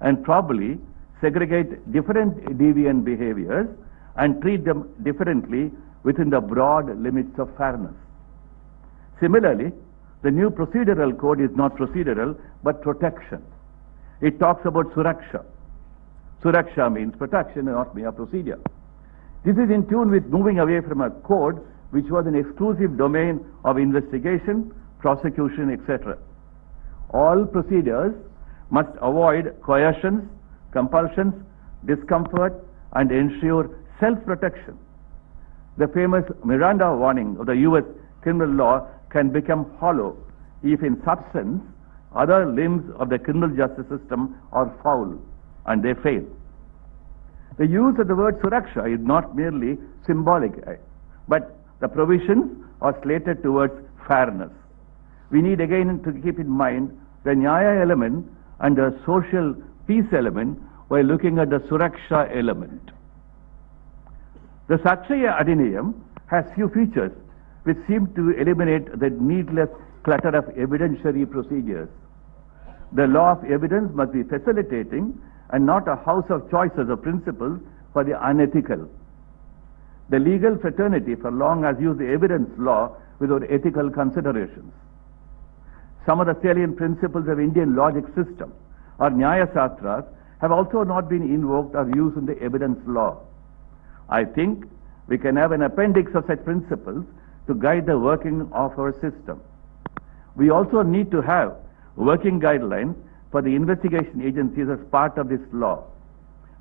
and probably segregate different deviant behaviors and treat them differently within the broad limits of fairness. Similarly, the new procedural code is not procedural but protection. It talks about suraksha. Suraksha means protection, not mere procedure. This is in tune with moving away from a code which was an exclusive domain of investigation, prosecution, etc. All procedures must avoid coercions, compulsions, discomfort, and ensure self-protection. The famous Miranda warning of the US criminal law can become hollow if in substance other limbs of the criminal justice system are foul and they fail. The use of the word suraksha is not merely symbolic, but the provisions are slated towards fairness. We need again to keep in mind the Nyaya element and the social peace element while looking at the suraksha element. The Sakshiya Adhiniyam has few features which seem to eliminate the needless clutter of evidentiary procedures. The law of evidence must be facilitating and not a house of choices or principles for the unethical. The legal fraternity for long has used the evidence law without ethical considerations. Some of the salient principles of Indian logic system or Nyaya Sastras have also not been invoked or used in the evidence law. I think we can have an appendix of such principles to guide the working of our system. We also need to have working guidelines for the investigation agencies as part of this law.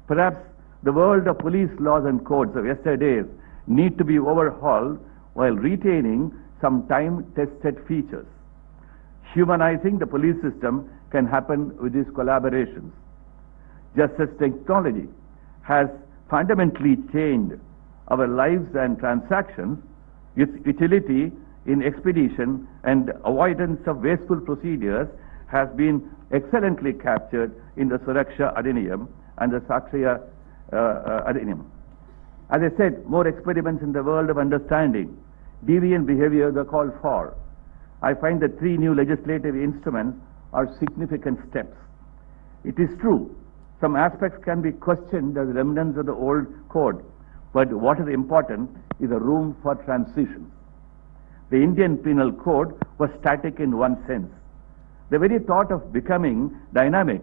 Perhaps the world of police laws and codes of yesterday's need to be overhauled while retaining some time-tested features. Humanizing the police system can happen with these collaborations. Just as technology has fundamentally changed our lives and transactions, its utility in expedition and avoidance of wasteful procedures has been excellently captured in the Suraksha Adhiniyam and the Sakshiya Adhiniyam. As I said, more experiments in the world of understanding deviant behaviors are called for. I find the three new legislative instruments are significant steps. It is true, some aspects can be questioned as remnants of the old code, but what is important is a room for transition. The Indian Penal Code was static in one sense. The very thought of becoming dynamic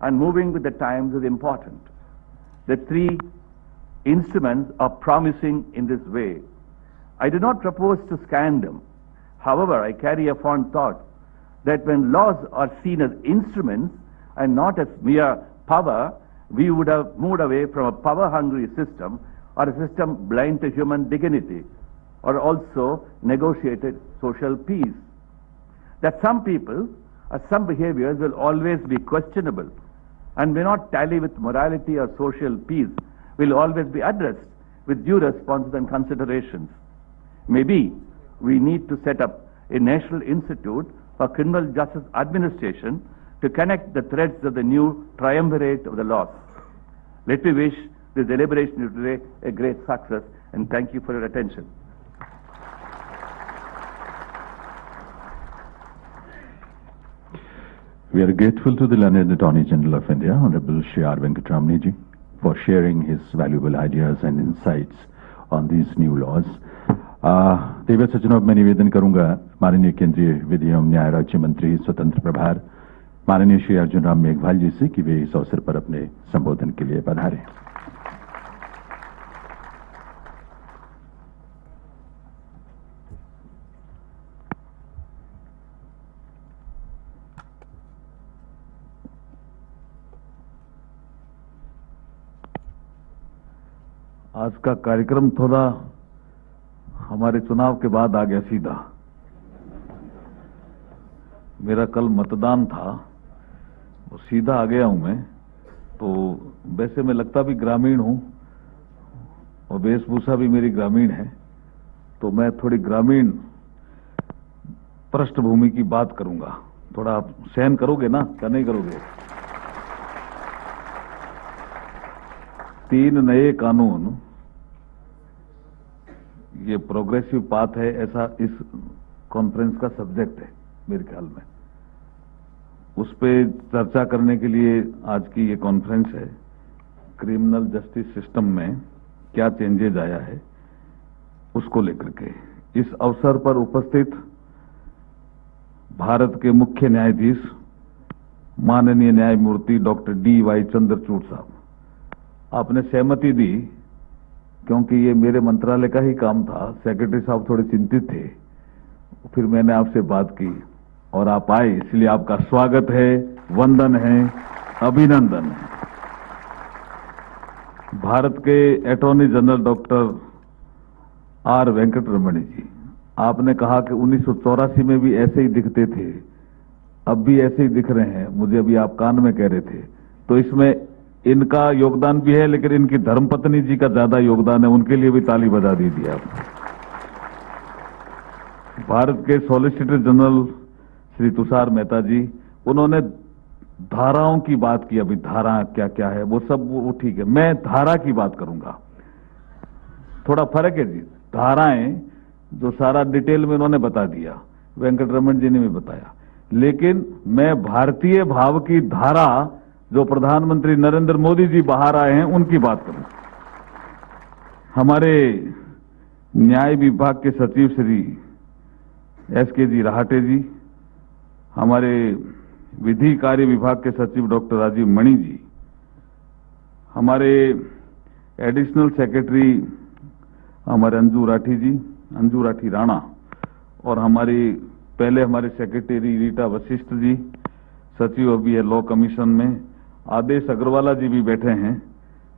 and moving with the times is important. The three instruments are promising in this way. I do not propose to scan them. However, I carry a fond thought that when laws are seen as instruments and not as mere power, we would have moved away from a power-hungry system or a system blind to human dignity, or also negotiated social peace. That some people or some behaviors will always be questionable and may not tally with morality or social peace will always be addressed with due responses and considerations. Maybe we need to set up a National Institute for Criminal Justice Administration to connect the threads of the new triumvirate of the laws. Let me wish this deliberation today a great success, and thank you for your attention. We are grateful to the learned Attorney General of India, Honorable Shri R. Venkatramani ji, for sharing his valuable ideas and insights on these new laws. देव सज्जनों, मैं निवेदन करूंगा माननीय केंद्रीय विधि एवं न्याय राज्य मंत्री स्वतंत्र प्रभार माननीय श्री अर्जुन राम मेघवाल जी से कि वे इस अवसर पर अपने संबोधन के लिए पधारें। आज का कार्यक्रम थोड़ा हमारे चुनाव के बाद आ गया सीधा। मेरा कल मतदान था, वो सीधा आ गया हूं मैं। तो वैसे मैं लगता भी ग्रामीण हूं और वेशभूषा भी मेरी ग्रामीण है, तो मैं थोड़ी ग्रामीण पृष्ठभूमि की बात करूंगा। थोड़ा आप सहन करोगे ना, क्या नहीं करोगे? 3 नए कानून, ये प्रोग्रेसिव पाथ है, ऐसा इस कॉन्फ्रेंस का सब्जेक्ट है मेरे ख्याल में। उस पे चर्चा करने के लिए आज की ये कॉन्फ्रेंस है। क्रिमिनल जस्टिस सिस्टम में क्या चेंजेज आया है उसको लेकर के। इस अवसर पर उपस्थित भारत के मुख्य न्यायाधीश माननीय न्यायमूर्ति डॉक्टर D.Y. चंद्रचूड़ साहब, आपने सहमति दी, क्योंकि ये मेरे मंत्रालय का ही काम था। सेक्रेटरी साहब थोड़े चिंतित थे, फिर मैंने आपसे बात की और आप आए, इसलिए आपका स्वागत है, वंदन है, अभिनंदन है। भारत के attorney general doctor R. Venkataramani ji, आपने कहा कि 1984 में भी ऐसे ही दिखते थे, अब भी ऐसे ही दिख रहे हैं, मुझे अभी आप कान में कह रहे थे। तो इसमें इनका योगदान भी है, लेकिन इनकी धर्मपत्नी जी का ज्यादा योगदान है, उनके लिए भी ताली बजा दीजिए आप। भारत के सॉलिसिटर जनरल श्री तुषार मेहता जी, उन्होंने धाराओं की बात की। अभी धारा क्या क्या है वो सब वो ठीक है, मैं धारा की बात करूंगा। थोड़ा फर्क है जी, धाराएं जो सारा डिटेल में उन्होंने बता दिया, वेंकटरमण जी ने भी बताया, लेकिन मैं भारतीय भाव की धारा जो प्रधानमंत्री नरेंद्र मोदी जी बाहर आए हैं उनकी बात करूं। हमारे न्याय विभाग के सचिव श्री SK जी राहटे जी, हमारे विधि कार्य विभाग के सचिव डॉक्टर राजीव मणि जी, हमारे एडिशनल सेक्रेटरी हमारे अंजू राठी राणा, और पहले हमारे सेक्रेटरी रीटा वशिष्ठ जी, सचिव अभी है लॉ कमीशन में। आदेश अग्रवाला जी भी बैठे हैं,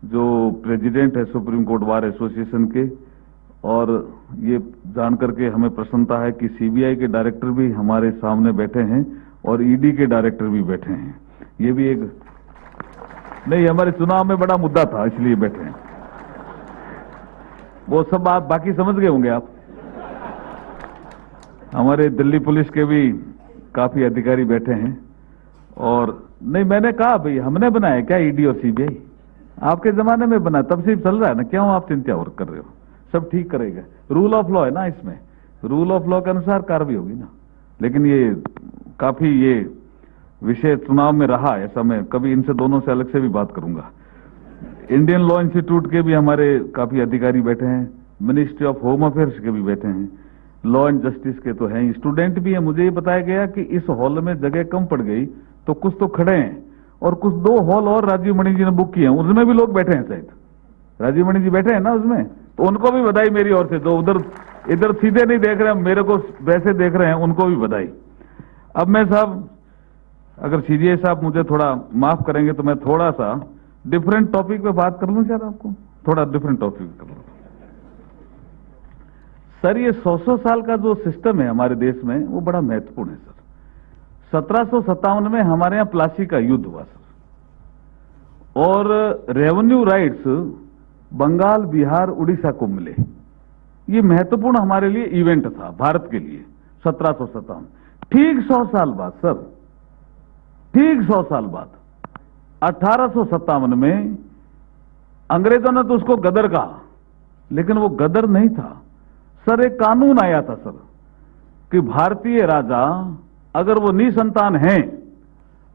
जो प्रेसिडेंट है सुप्रीम कोर्ट बार एसोसिएशन के। और ये जानकर के हमें प्रसन्नता है कि CBI के डायरेक्टर भी हमारे सामने बैठे हैं और ED के डायरेक्टर भी बैठे हैं। ये भी एक नहीं, हमारे चुनाव में बड़ा मुद्दा था, इसलिए बैठे हैं। वो सब आप बाकी समझ गए होंगे आप। हमारे दिल्ली पुलिस के भी काफी अधिकारी बैठे हैं। और नहीं, मैंने कहा भाई हमने बनाया क्या ED और CBI? आपके जमाने में बना, तब से चल रहा है ना, क्यों आप चिंता और कर रहे हो? सब ठीक करेगा, रूल ऑफ लॉ है ना, इसमें रूल ऑफ लॉ के अनुसार कार्रवाई होगी ना। लेकिन ये काफी ये विषय चुनाव में रहा, ऐसा मैं कभी इनसे दोनों से अलग से भी बात करूंगा। इंडियन लॉ इंस्टीट्यूट के भी हमारे काफी अधिकारी बैठे हैं, मिनिस्ट्री ऑफ होम अफेयर्स के भी बैठे हैं, लॉ एंड जस्टिस के तो हैं, स्टूडेंट भी हैं। मुझे ये बताया गया कि इस हॉल में जगह कम पड़ गई तो कुछ तो खड़े हैं, और कुछ 2 हॉल और राजीव मणि जी ने बुक किए हैं, उसमें भी लोग बैठे हैं। शायद राजीव मणि जी बैठे हैं ना उसमें, तो उनको भी बधाई मेरी ओर से। जो उधर इधर सीधे नहीं देख रहे हैं, मेरे को वैसे देख रहे हैं, उनको भी बधाई। अब मैं साहब, अगर CGI साहब मुझे थोड़ा माफ करेंगे तो मैं थोड़ा सा डिफरेंट टॉपिक पे बात कर लूं सर, आपको थोड़ा डिफरेंट टॉपिक कर लूं सर। ये 100 साल का जो सिस्टम है हमारे देश में, वो बड़ा महत्वपूर्ण है सर। 1757 में हमारे यहाँ प्लासी का युद्ध हुआ सर, और रेवेन्यू राइट्स बंगाल, बिहार, उड़ीसा को मिले। ये महत्वपूर्ण हमारे लिए इवेंट था, भारत के लिए। 1757 ठीक 100 साल बाद सर, ठीक 100 साल बाद 1857 में अंग्रेजों ने तो उसको गदर कहा, लेकिन वो गदर नहीं था सर। एक कानून आया था सर कि भारतीय राजा अगर वो निसंतान हैं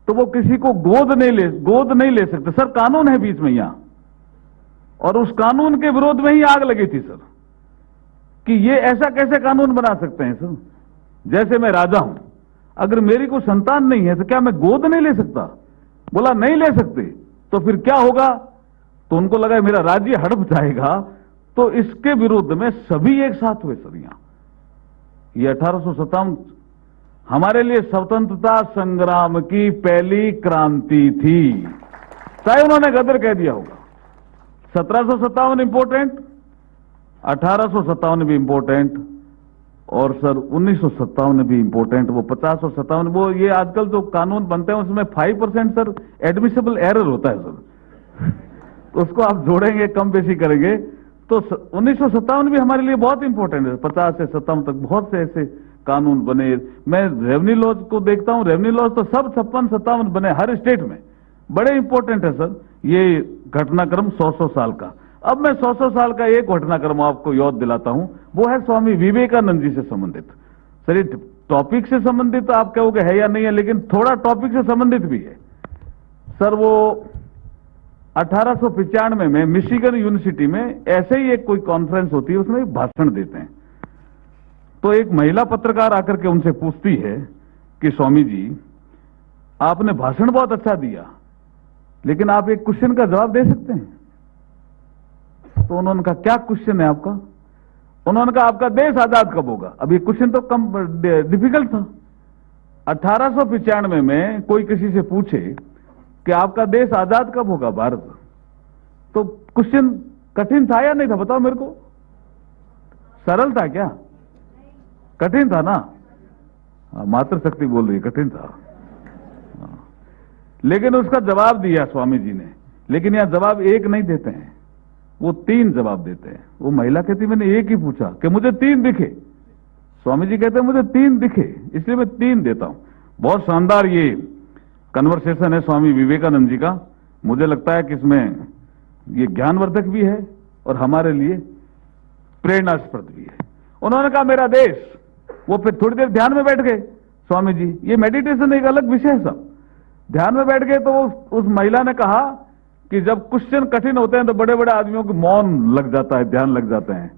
तो वो किसी को गोद नहीं ले सकते सर। कानून है बीच में यहां, और उस कानून के विरोध में ही आग लगी थी सर, कि ये ऐसा कैसे कानून बना सकते हैं सर। जैसे मैं राजा हूं, अगर मेरी कोई संतान नहीं है तो क्या मैं गोद नहीं ले सकता? बोला नहीं ले सकते, तो फिर क्या होगा? तो उनको लगा मेरा राज्य हड़प जाएगा, तो इसके विरुद्ध में सभी एक साथ हुए सर। यहां ये 1857 हमारे लिए स्वतंत्रता संग्राम की पहली क्रांति थी, चाहे उन्होंने गदर कह दिया होगा। 1757 इंपोर्टेंट, 1857 भी इंपोर्टेंट, और सर 1957 भी इंपोर्टेंट। वो 50 और 57, वो ये आजकल जो कानून बनते हैं उसमें 5% सर एडमिसिबल एरर होता है सर। तो उसको आप जोड़ेंगे, कम बेसी करेंगे, तो 1957 भी हमारे लिए बहुत इंपॉर्टेंट है। 50 से 57 तक बहुत से ऐसे कानून बने। मैं रेवेन्यू लॉज को देखता हूं, रेवेन्यू लॉज तो सब 56-57 बने हर स्टेट में, बड़े इंपॉर्टेंट है सर। ये घटनाक्रम 100 साल का। अब मैं 100 साल का एक घटनाक्रम आपको याद दिलाता हूं, वो है स्वामी विवेकानंद जी से संबंधित। सर ये टॉपिक से संबंधित आप कहोगे है या नहीं है, लेकिन थोड़ा टॉपिक से संबंधित भी है सर। वो 1895 में मिशिगन यूनिवर्सिटी में ऐसे ही एक कोई कॉन्फ्रेंस होती है, उसमें एक भाषण देते हैं। तो एक महिला पत्रकार आकर के उनसे पूछती है कि स्वामी जी आपने भाषण बहुत अच्छा दिया, लेकिन आप एक क्वेश्चन का जवाब दे सकते हैं? तो उन्होंने कहा क्या क्वेश्चन है आपका? उन्होंने कहा आपका देश आजाद कब होगा। अब ये क्वेश्चन तो कम डिफिकल्ट था। 1895 में कोई किसी से पूछे कि आपका देश आजाद कब होगा भारत, तो क्वेश्चन कठिन था या नहीं था? बताओ मेरे को। सरल था क्या? कठिन था ना? मातृशक्ति बोल रही है, कठिन था। लेकिन उसका जवाब दिया स्वामी जी ने। लेकिन यहां जवाब एक नहीं देते हैं, वो 3 जवाब देते हैं। वो महिला कहती मैंने एक ही पूछा कि मुझे 3 दिखे। स्वामी जी कहते हैं मुझे 3 दिखे, इसलिए मैं 3 देता हूं। बहुत शानदार ये कन्वर्सेशन है स्वामी विवेकानंद जी का। मुझे लगता है कि इसमें ये ज्ञानवर्धक भी है और हमारे लिए प्रेरणास्पद भी है। उन्होंने कहा मेरा देश, वो फिर थोड़ी देर ध्यान में बैठ गए स्वामी जी। ये मेडिटेशन एक अलग विषय है सब। ध्यान में बैठ गए तो उस महिला ने कहा कि जब क्वेश्चन कठिन होते हैं तो बड़े बड़े आदमियों को मौन लग जाता है, ध्यान लग जाते हैं।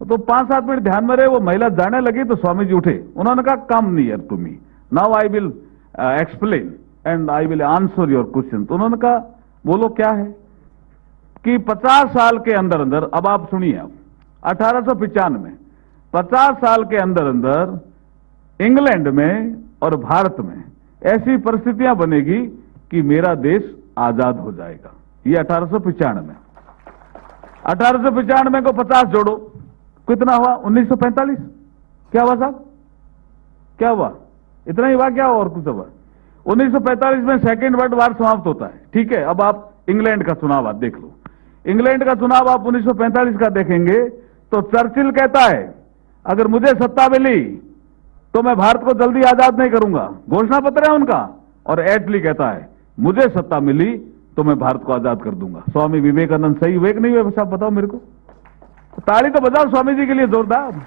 तो 5-7 मिनट ध्यान में रहे, वो महिला जाने लगी तो स्वामी जी उठे। उन्होंने कहा come near to me, now I will explain and I will answer your question. तो उन्होंने कहा बोलो क्या है? कि 50 साल के अंदर अंदर, अब आप सुनिए, आप 1895 50 साल के अंदर अंदर इंग्लैंड में और भारत में ऐसी परिस्थितियां बनेगी कि मेरा देश आजाद हो जाएगा। ये 1895। 1895 को 50 जोड़ो, कितना हुआ? 1945। क्या हुआ साहब? क्या हुआ? इतना ही हुआ? क्या हुआ और कुछ हुआ? 1945 में सेकेंड वर्ल्ड वॉर समाप्त होता है। ठीक है, अब आप इंग्लैंड का चुनाव आप देख लो। इंग्लैंड का चुनाव आप 1945 का देखेंगे तो चर्चिल कहता है अगर मुझे सत्ता मिली तो मैं भारत को जल्दी आजाद नहीं करूंगा, घोषणा पत्र है उनका। और एटली कहता है मुझे सत्ता मिली तो मैं भारत को आजाद कर दूंगा। स्वामी विवेकानंद सही हुए कि नहीं हुए? बस आप बताओ मेरे को। ताली तो बजाओ स्वामी जी के लिए जोरदार।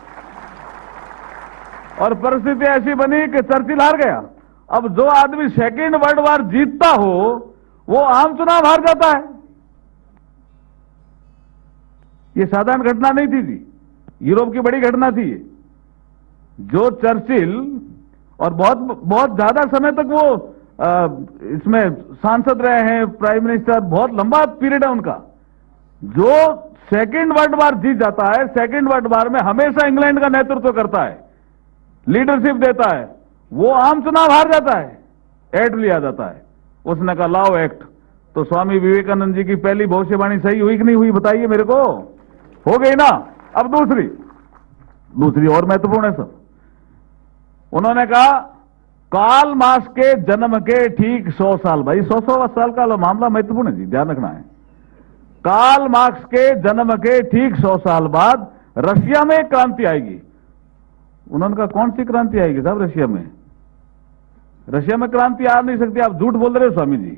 और परिस्थिति ऐसी बनी कि चर्चिल हार गया। अब जो आदमी सेकेंड वर्ल्ड वॉर जीतता हो वो आम चुनाव हार जाता है। ये साधारण घटना नहीं थी जी, यूरोप की बड़ी घटना थी ये। जो चर्चिल, और बहुत बहुत ज्यादा समय तक वो इसमें सांसद रहे हैं, प्राइम मिनिस्टर, बहुत लंबा पीरियड है उनका। जो सेकेंड वर्ल्ड वॉर जीत जाता है, सेकेंड वर्ल्ड वॉर में हमेशा इंग्लैंड का नेतृत्व करता है, लीडरशिप देता है, वो आम चुनाव हार जाता है, एटली आ जाता है। उसने कहा लाओ एक्ट। तो स्वामी विवेकानंद जी की पहली भविष्यवाणी सही हुई कि नहीं हुई? बताइए मेरे को। हो गई ना? अब दूसरी और महत्वपूर्ण है सर। उन्होंने कहा कार्ल मार्क्स के जन्म के ठीक 100 साल, भाई 100 साल का मामला महत्वपूर्ण है जी, ध्यान रखना है। कार्ल मार्क्स के जन्म के ठीक 100 साल बाद रशिया में एक क्रांति आएगी। उन्होंने कहा कौन सी क्रांति आएगी साहब रशिया में? रशिया में क्रांति आ नहीं सकती, आप झूठ बोल रहे हो स्वामी जी।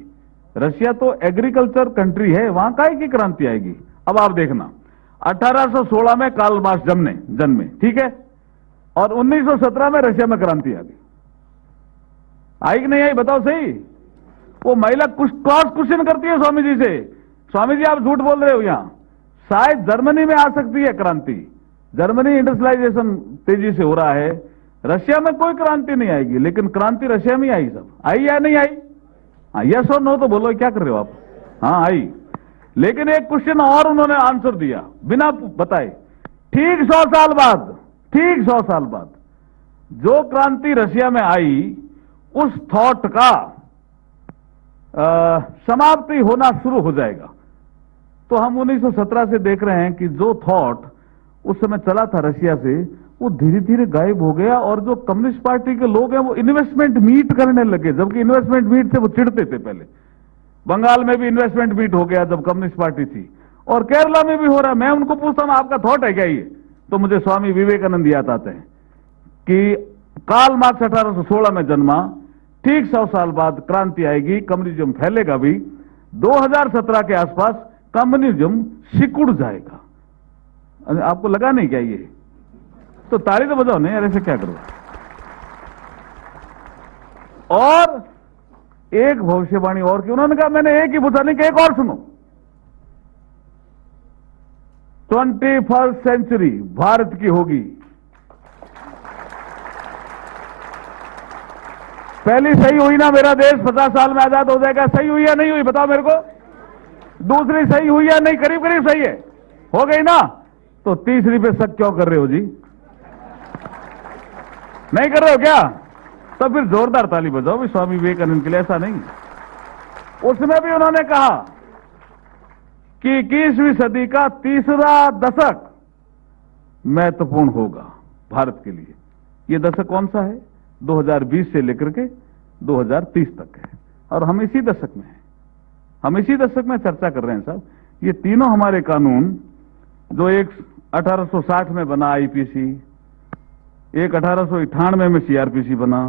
रशिया तो एग्रीकल्चर कंट्री है, वहां काहे की क्रांति आएगी? अब आप देखना, 1816 में कार्ल मार्क्स जन्मे, ठीक है, और 1917 में रशिया में क्रांति आ गई। आई कि नहीं आई? बताओ सही। वो महिला कुछ क्रॉस क्वेश्चन करती है स्वामी जी से, स्वामी जी आप झूठ बोल रहे हो, यहां शायद जर्मनी में आ सकती है क्रांति। जर्मनी इंडस्ट्रियलाइजेशन तेजी से हो रहा है, रशिया में कोई क्रांति नहीं आएगी। लेकिन क्रांति रशिया में आई सब। आई या नहीं आई? हाँ, यस और नो तो बोलो, क्या कर रहे हो आप? हाँ आई। लेकिन एक क्वेश्चन और उन्होंने आंसर दिया बिना बताए। ठीक 100 साल बाद, ठीक 100 साल बाद जो क्रांति रशिया में आई, उस थॉट का समाप्ति होना शुरू हो जाएगा। तो हम 1917 से देख रहे हैं कि जो थॉट उस समय चला था रशिया से, वो धीरे धीरे गायब हो गया, और जो कम्युनिस्ट पार्टी के लोग हैं वो इन्वेस्टमेंट मीट करने लगे, जबकि इन्वेस्टमेंट मीट से वो चिढ़ते थे पहले। बंगाल में भी इन्वेस्टमेंट मीट हो गया जब कम्युनिस्ट पार्टी थी, और केरला में भी हो रहा है। मैं उनको पूछता हूं आपका थॉट है क्या ये, तो मुझे स्वामी विवेकानंद याद आते हैं कि कार्ल मार्क्स 1816 में जन्मा, ठीक 100 साल बाद क्रांति आएगी, कम्युनिज्म फैलेगा भी, 2017 के आसपास कम्युनिज्म सिकुड़ जाएगा। आपको लगा नहीं क्या ये? तो ताली तो बजाओ नहीं यार, ऐसे क्या करो। और एक भविष्यवाणी और की उन्होंने कहा, मैंने एक ही पूछा नहीं कि एक और सुनो। 21st सेंचुरी भारत की होगी। पहली सही हुई ना, मेरा देश 50 साल में आजाद हो जाएगा, सही हुई या नहीं हुई बताओ मेरे को? दूसरी सही हुई या नहीं? करीब करीब सही है, हो गई ना? तो तीसरी पे शक क्यों कर रहे हो जी? नहीं कर रहे हो क्या? तो फिर जोरदार ताली बजाओ भी स्वामी विवेकानंद के लिए। ऐसा नहीं, उसमें भी उन्होंने कहा कि 21वीं सदी का तीसरा दशक महत्वपूर्ण होगा भारत के लिए। यह दशक कौन सा है? 2020 से लेकर के 2030 तक है, और हम इसी दशक में हैं। हम इसी दशक में चर्चा कर रहे हैं साहब। ये तीनों हमारे कानून, जो एक 1860 में बना आईपीसी, एक 1898 में सीआरपीसी बना,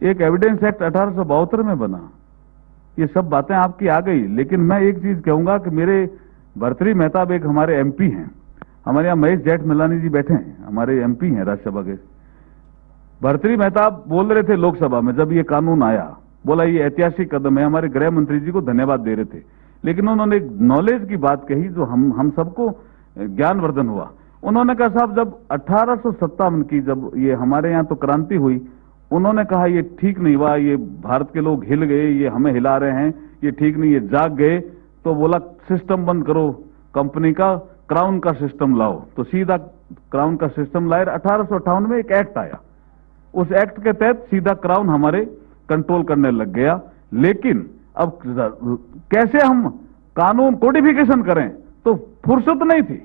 एक एविडेंस एक्ट 1872 में बना, ये सब बातें आपकी आ गई। लेकिन मैं एक चीज कहूंगा कि मेरे भर्तृहरि मेहताब एक हमारे एमपी हैं, हमारे यहाँ महेश जेठ मिलानी जी बैठे हैं, हमारे एमपी हैं राज्यसभा के। भर्तृहरि मेहताब बोल रहे थे लोकसभा में जब ये कानून आया, बोला ये ऐतिहासिक कदम है, हमारे गृह मंत्री जी को धन्यवाद दे रहे थे। लेकिन उन्होंने एक नॉलेज की बात कही जो हम सबको ज्ञानवर्धन हुआ। उन्होंने कहा साहब, जब 1857 की जब ये हमारे यहाँ तो क्रांति हुई, उन्होंने कहा ये ठीक नहीं हुआ, ये भारत के लोग हिल गए, ये हमें हिला रहे हैं, ये ठीक नहीं, ये जाग गए। तो बोला सिस्टम बंद करो कंपनी का, क्राउन का सिस्टम लाओ। तो सीधा क्राउन का सिस्टम लाए। 1858 में एक एक्ट आया, उस एक्ट के तहत सीधा क्राउन हमारे कंट्रोल करने लग गया। लेकिन अब कैसे हम कानून कोडिफिकेशन करें, तो फुर्सत नहीं थी।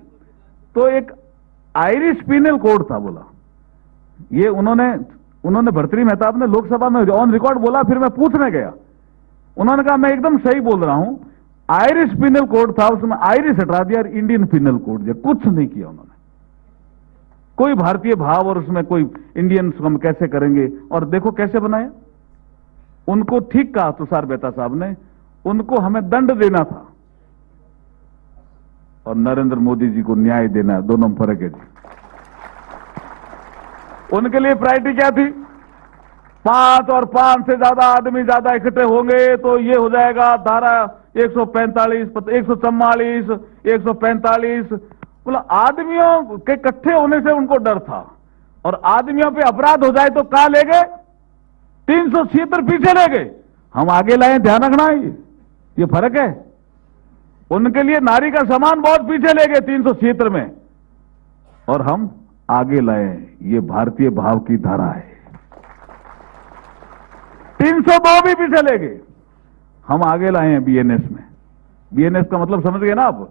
तो एक आयरिश पीनल कोड था, बोला ये उन्होंने भर्तृहरि मेहताब ने लोकसभा में ऑन रिकॉर्ड बोला। फिर मैं पूछने गया, उन्होंने कहा मैं एकदम सही बोल रहा हूं, आयरिश पीनल कोड था, उसमें आयरिश हटा दिया और इंडियन पीनल कोड दिया। कुछ नहीं किया उन्होंने, कोई भारतीय भाव, और उसमें कोई इंडियन हम कैसे करेंगे। और देखो कैसे बनाया। उनको ठीक कहा तुषार मेहता साहब ने, उनको हमें दंड देना था और नरेंद्र मोदी जी को न्याय देना है, दोनों में फर्क है जी। उनके लिए प्रायोरिटी क्या थी? 5 और 5 से ज्यादा आदमी ज्यादा इकट्ठे होंगे तो ये हो जाएगा धारा 145, 144, 145। बोला आदमियों के इकट्ठे होने से उनको डर था, और आदमियों पे अपराध हो जाए तो कहां ले गए? 376 पीछे ले गए, हम आगे लाए। ध्यान रखना ये फर्क है। उनके लिए नारी का सम्मान बहुत पीछे ले गए 376 में, और हम आगे लाए। ये भारतीय भाव की धारा है। 302 भी पीछे ले गए, हम आगे लाए हैं बीएनएस में। बीएनएस का मतलब समझ गए ना आप?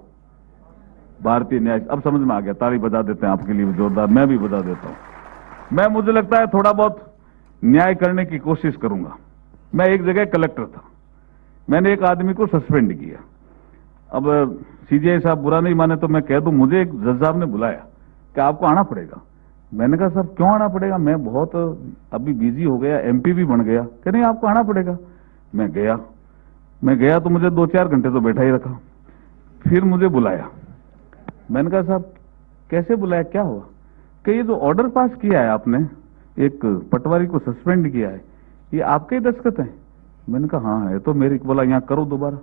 भारतीय न्याय। अब समझ में आ गया, ताली बजा देते हैं आपके लिए जोरदार, मैं भी बजा देता हूं। मुझे लगता है थोड़ा बहुत न्याय करने की कोशिश करूंगा। मैं एक जगह कलेक्टर था, मैंने एक आदमी को सस्पेंड किया। अब सीजीआई साहब बुरा नहीं माने तो मैं कह दूं, मुझे एक जज साहब ने बुलाया कि आपको आना पड़ेगा। मैंने कहा साहब क्यों आना पड़ेगा, मैं बहुत अभी बिजी हो गया, एमपी भी बन गया। कह नहीं आपको आना पड़ेगा। मैं गया तो मुझे 2-4 घंटे तो बैठा ही रखा। फिर मुझे बुलाया, मैंने कहा साहब कैसे बुलाया, क्या हुआ? कि ये जो ऑर्डर पास किया है आपने, एक पटवारी को सस्पेंड किया है, ये आपके ही दस्तखत हैं? मैंने कहा हाँ है। तो मेरी बोला यहाँ करो दोबारा।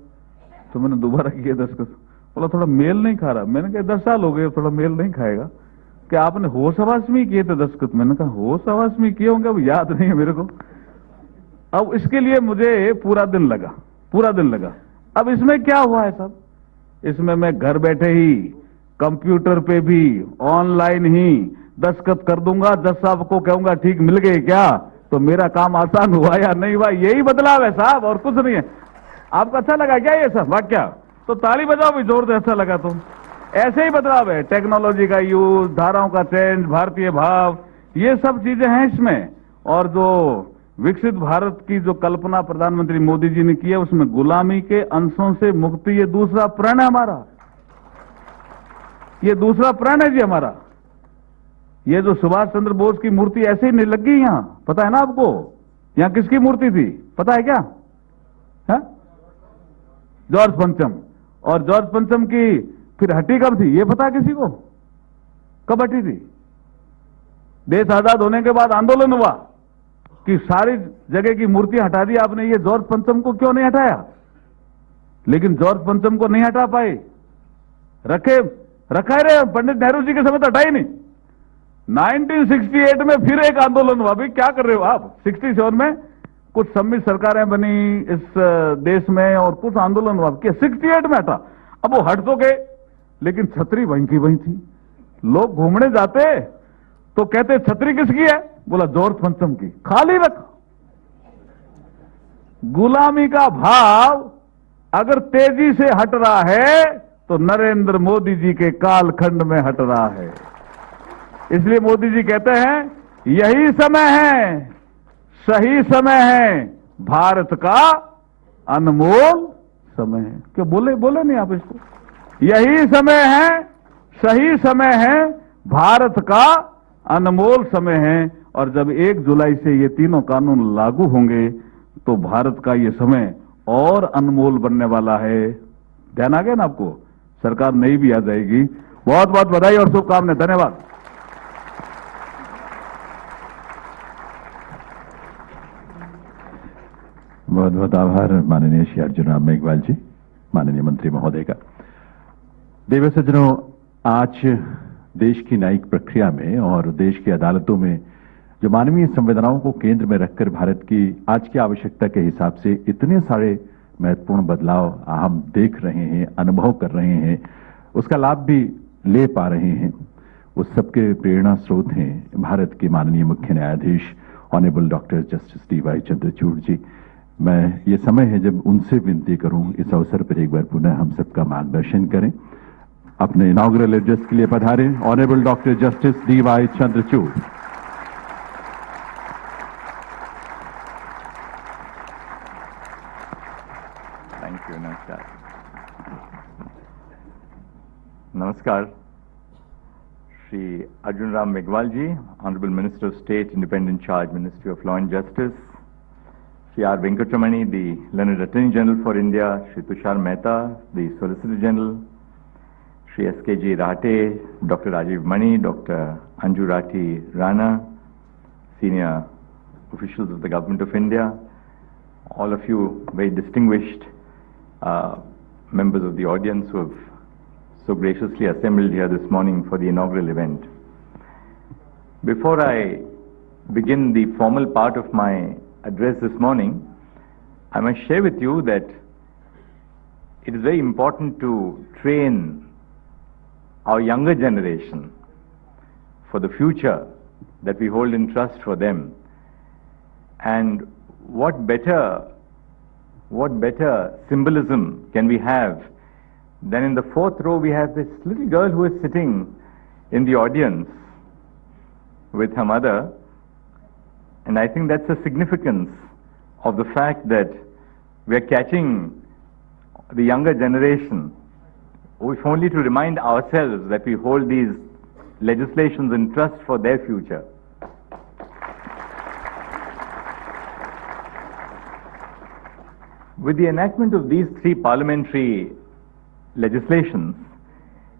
तो मैंने दोबारा किया दस्तखत। बोला थोड़ा मेल नहीं खा रहा। मैंने कहा 10 साल हो गए, थोड़ा मेल नहीं खाएगा। कि आपने होश हवास में किए थे दस्तखत? मैंने कहा होश हवास में किए होंगे, अब याद नहीं है मेरे को। अब इसके लिए मुझे पूरा दिन लगा। अब इसमें क्या हुआ है साहब? इसमें मैं घर बैठे ही कंप्यूटर पे भी ऑनलाइन ही दस्तखत कर दूंगा। जज साहब को कहूंगा ठीक मिल गए क्या, तो मेरा काम आसान हुआ या नहीं हुआ, यही बदलाव है साहब, और कुछ नहीं है। आपको अच्छा लगा क्या ये सब वाक्य? तो ताली बजाओ भी जोर से, अच्छा लगा तो। ऐसे ही बदलाव है, टेक्नोलॉजी का यूज, धाराओं का चेंज, भारतीय भाव, ये सब चीजें हैं इसमें। और जो विकसित भारत की जो कल्पना प्रधानमंत्री मोदी जी ने की है, उसमें गुलामी के अंशों से मुक्ति, ये दूसरा प्रण है हमारा, ये दूसरा प्रण है जी हमारा। ये जो सुभाष चंद्र बोस की मूर्ति ऐसे ही नहीं लग गई यहां, पता है ना आपको? यहां किसकी मूर्ति थी पता है क्या? है जॉर्ज पंचम। और जॉर्ज पंचम की फिर हटी कब थी ये पता है किसी को? कब हटी थी? देश आजाद होने के बाद आंदोलन हुआ कि सारी जगह की मूर्ति हटा दी आपने, ये जॉर्ज पंचम को क्यों नहीं हटाया? लेकिन जॉर्ज पंचम को नहीं हटा पाए, रखा ही रहे। पंडित नेहरू जी के समय तो हटा ही नहीं। 1968 में फिर एक आंदोलन हुआ। अभी क्या कर रहे हो आप? 67 में कुछ सम्मिलित सरकारें बनी इस देश में और कुछ आंदोलन हुआ, 68 में हटा। अब वो हट तो गए, लेकिन छतरी वहीं की वहीं थी। लोग घूमने जाते तो कहते छतरी किसकी है? बोला जॉर्ज पंचम की, खाली रख। गुलामी का भाव अगर तेजी से हट रहा है तो नरेंद्र मोदी जी के कालखंड में हट रहा है। इसलिए मोदी जी कहते हैं यही समय है, सही समय है, भारत का अनमोल समय है। क्यों बोले नहीं आप इसको? यही समय है, सही समय है, भारत का अनमोल समय है। और जब 1 जुलाई से ये तीनों कानून लागू होंगे तो भारत का ये समय और अनमोल बनने वाला है। ध्यान आ गया ना आपको? सरकार नई भी आ जाएगी। बहुत बहुत बधाई और शुभकामनाएं। धन्यवाद। बहुत बहुत आभार माननीय श्री अर्जुन राम मेघवाल जी, माननीय मंत्री महोदय का। देव सज्जनों, आज देश की न्यायिक प्रक्रिया में और देश की अदालतों में जो मानवीय संवेदनाओं को केंद्र में रखकर भारत की आज की आवश्यकता के हिसाब से इतने सारे महत्वपूर्ण बदलाव हम देख रहे हैं, अनुभव कर रहे हैं, उसका लाभ भी ले पा रहे हैं, उस सबके प्रेरणा स्रोत हैं भारत के माननीय मुख्य न्यायाधीश honourable doctor justice D Y. Chandrachud ji. मैं ये समय है जब उनसे विनती करूं इस अवसर पर एक बार पुनः हम सबका मार्गदर्शन करें। अपने इनॉग्रल एड्रेस के लिए पधारें honourable doctor justice D Y. Chandrachud. Thank you. नमस्कार। नमस्कार। Shri Arjun Ram Meghwal ji, honourable minister of state, independent charge, ministry of law and justice, Shri R. Venkatramani, the Learned Attorney General for India, Shri Prasar Mehta, the Solicitor General, Shri S.K.G. Rahate, Dr. Rajiv Mani, Dr. Anju Rati Rana, senior officials of the Government of India, all of you very distinguished members of the audience who have so graciously assembled here this morning for the inaugural event. Before I begin the formal part of my address this morning, I must share with you that it is very important to train our younger generation for the future that we hold in trust for them. And what better symbolism can we have than in the 4th row we have this little girl who is sitting in the audience with her mother. And I think that's the significance of the fact that we are catching the younger generation, if only to remind ourselves that we hold these legislations in trust for their future. With the enactment of these 3 parliamentary legislations,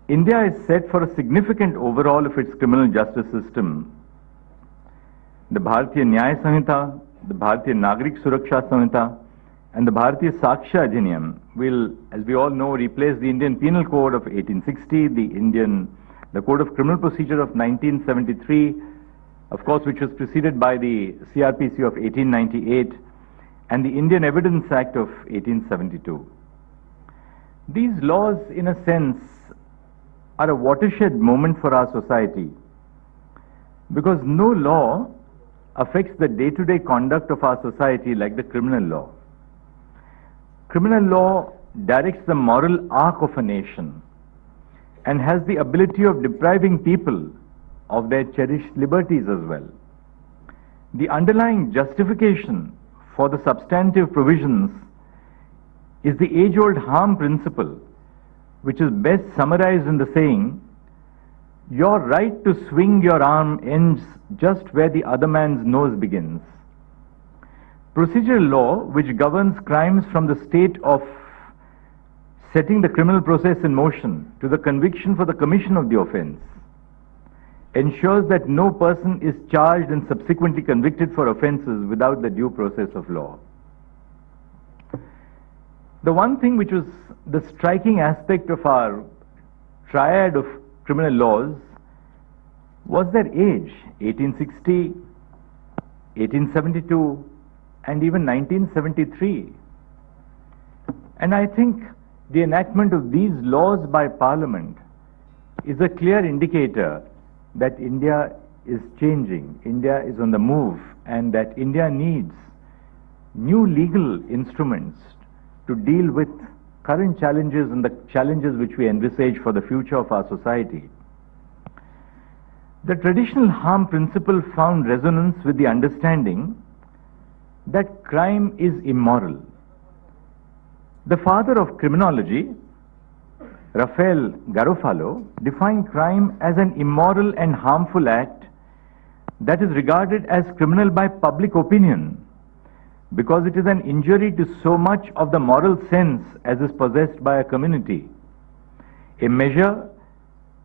India is set for a significant overhaul of its criminal justice system. The Bharatiya Nyaya Samhita, the Bharatiya Nagrik Suraksha Samhita, and the Bharatiya Sakshya Adhiniyam will, as we all know, replace the Indian Penal Code of 1860, the Code of Criminal Procedure of 1973, of course, which was preceded by the CRPC of 1898, and the Indian Evidence Act of 1872. These laws, in a sense, are a watershed moment for our society, because no law affects the day-to-day conduct of our society like the criminal law. Criminal law directs the moral arc of a nation and has the ability of depriving people of their cherished liberties as well. The underlying justification for the substantive provisions is the age-old harm principle, which is best summarized in the saying, "Your right to swing your arm ends just where the other man's nose begins." Procedural law, which governs crimes from the state of setting the criminal process in motion to the conviction for the commission of the offense, ensures that no person is charged and subsequently convicted for offenses without the due process of law. The one thing which was the striking aspect of our triad of criminal laws was their age, 1860, 1872, and even 1973. And I think the enactment of these laws by Parliament is a clear indicator that India is changing, India is on the move, and that India needs new legal instruments to deal with current challenges and the challenges which we envisage for the future of our society. The traditional harm principle found resonance with the understanding that crime is immoral. The father of criminology, Rafael Garofalo, defined crime as an immoral and harmful act that is regarded as criminal by public opinion because it is an injury to so much of the moral sense as is possessed by a community, a measure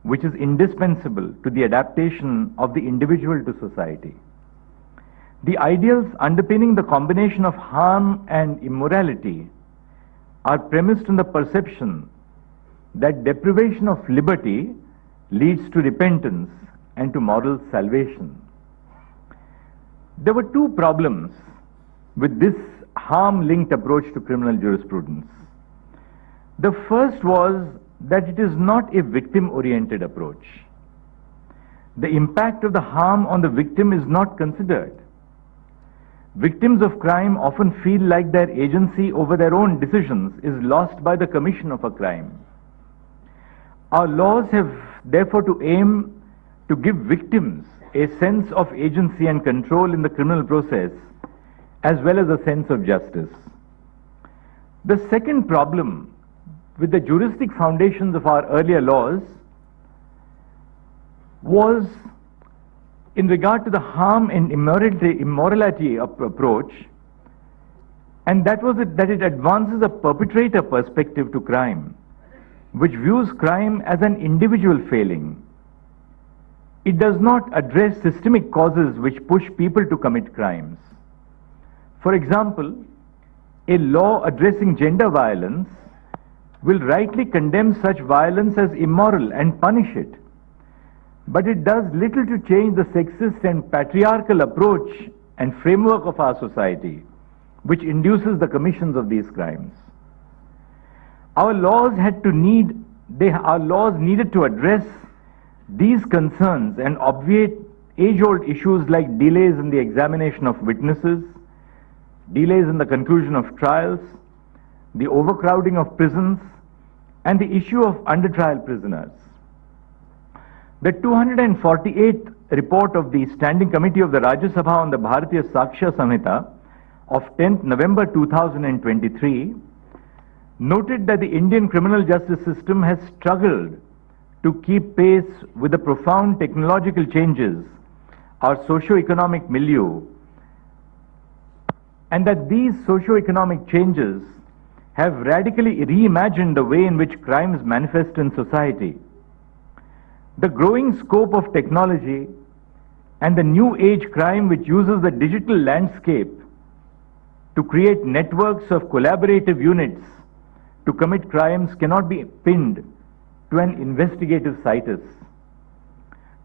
which is indispensable to the adaptation of the individual to society. The ideals underpinning the combination of harm and immorality are premised on the perception that deprivation of liberty leads to repentance and to moral salvation. There were two problems with this harm-linked approach to criminal jurisprudence. The first was that it is not a victim-oriented approach. The impact of the harm on the victim is not considered. Victims of crime often feel like their agency over their own decisions is lost by the commission of a crime. Our laws have therefore to aim to give victims a sense of agency and control in the criminal process, as well as a sense of justice. The second problem with the juristic foundations of our earlier laws was in regard to the harm and immorality approach, and that was that it advances a perpetrator perspective to crime, which views crime as an individual failing. It does not address systemic causes which push people to commit crimes. For example, a law addressing gender violence will rightly condemn such violence as immoral and punish it. But it does little to change the sexist and patriarchal approach and framework of our society, which induces the commissions of these crimes. Our laws needed to address these concerns and obviate age-old issues like delays in the examination of witnesses, delays in the conclusion of trials, the overcrowding of prisons, and the issue of under-trial prisoners. The 248th report of the Standing Committee of the Rajya Sabha on the Bharatiya Sakshya Samhita of 10th November 2023 noted that the Indian criminal justice system has struggled to keep pace with the profound technological changes, our socio-economic milieu, and that these socio-economic changes have radically reimagined the way in which crimes manifest in society. The growing scope of technology and the new age crime which uses the digital landscape to create networks of collaborative units to commit crimes cannot be pinned to an investigative situs.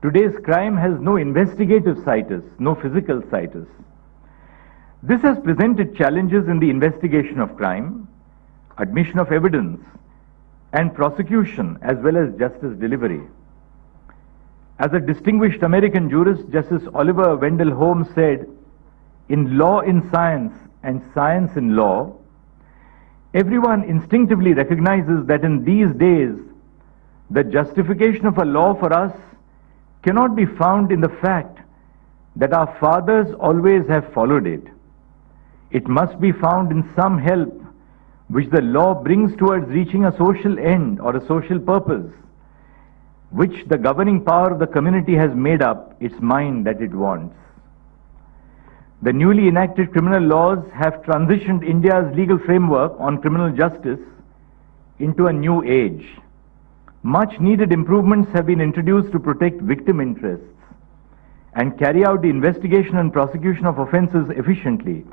Today's crime has no investigative situs, no physical situs. This has presented challenges in the investigation of crime, admission of evidence, and prosecution, as well as justice delivery. As a distinguished American jurist, Justice Oliver Wendell Holmes said, "In law in science and science in law, Everyone instinctively recognizes that in these days, the justification of a law for us cannot be found in the fact that our fathers always have followed it. It must be found in some help which the law brings towards reaching a social end or a social purpose, which the governing power of the community has made up its mind that it wants. The newly enacted criminal laws have transitioned India's legal framework on criminal justice into a new age. Much needed improvements have been introduced to protect victim interests and carry out the investigation and prosecution of offences efficiently.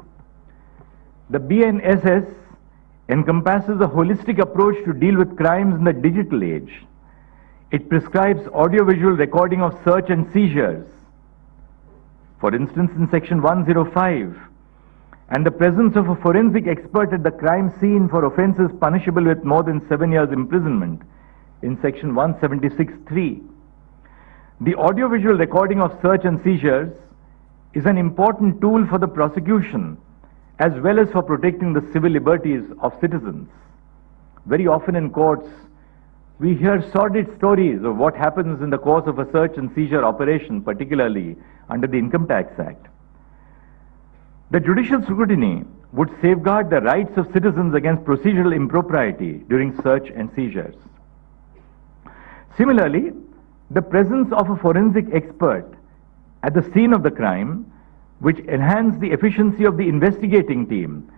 The BNSS encompasses a holistic approach to deal with crimes in the digital age. It prescribes audiovisual recording of search and seizures, for instance in section 105, and the presence of a forensic expert at the crime scene for offences punishable with more than 7 years imprisonment in section 176(3). The audiovisual recording of search and seizures is an important tool for the prosecution as well as for protecting the civil liberties of citizens. Very often in courts, we hear sordid stories of what happens in the course of a search and seizure operation, particularly under the Income Tax Act. The judicial scrutiny would safeguard the rights of citizens against procedural impropriety during search and seizures. Similarly, the presence of a forensic expert at the scene of the crime, which enhance the efficiency of the investigating team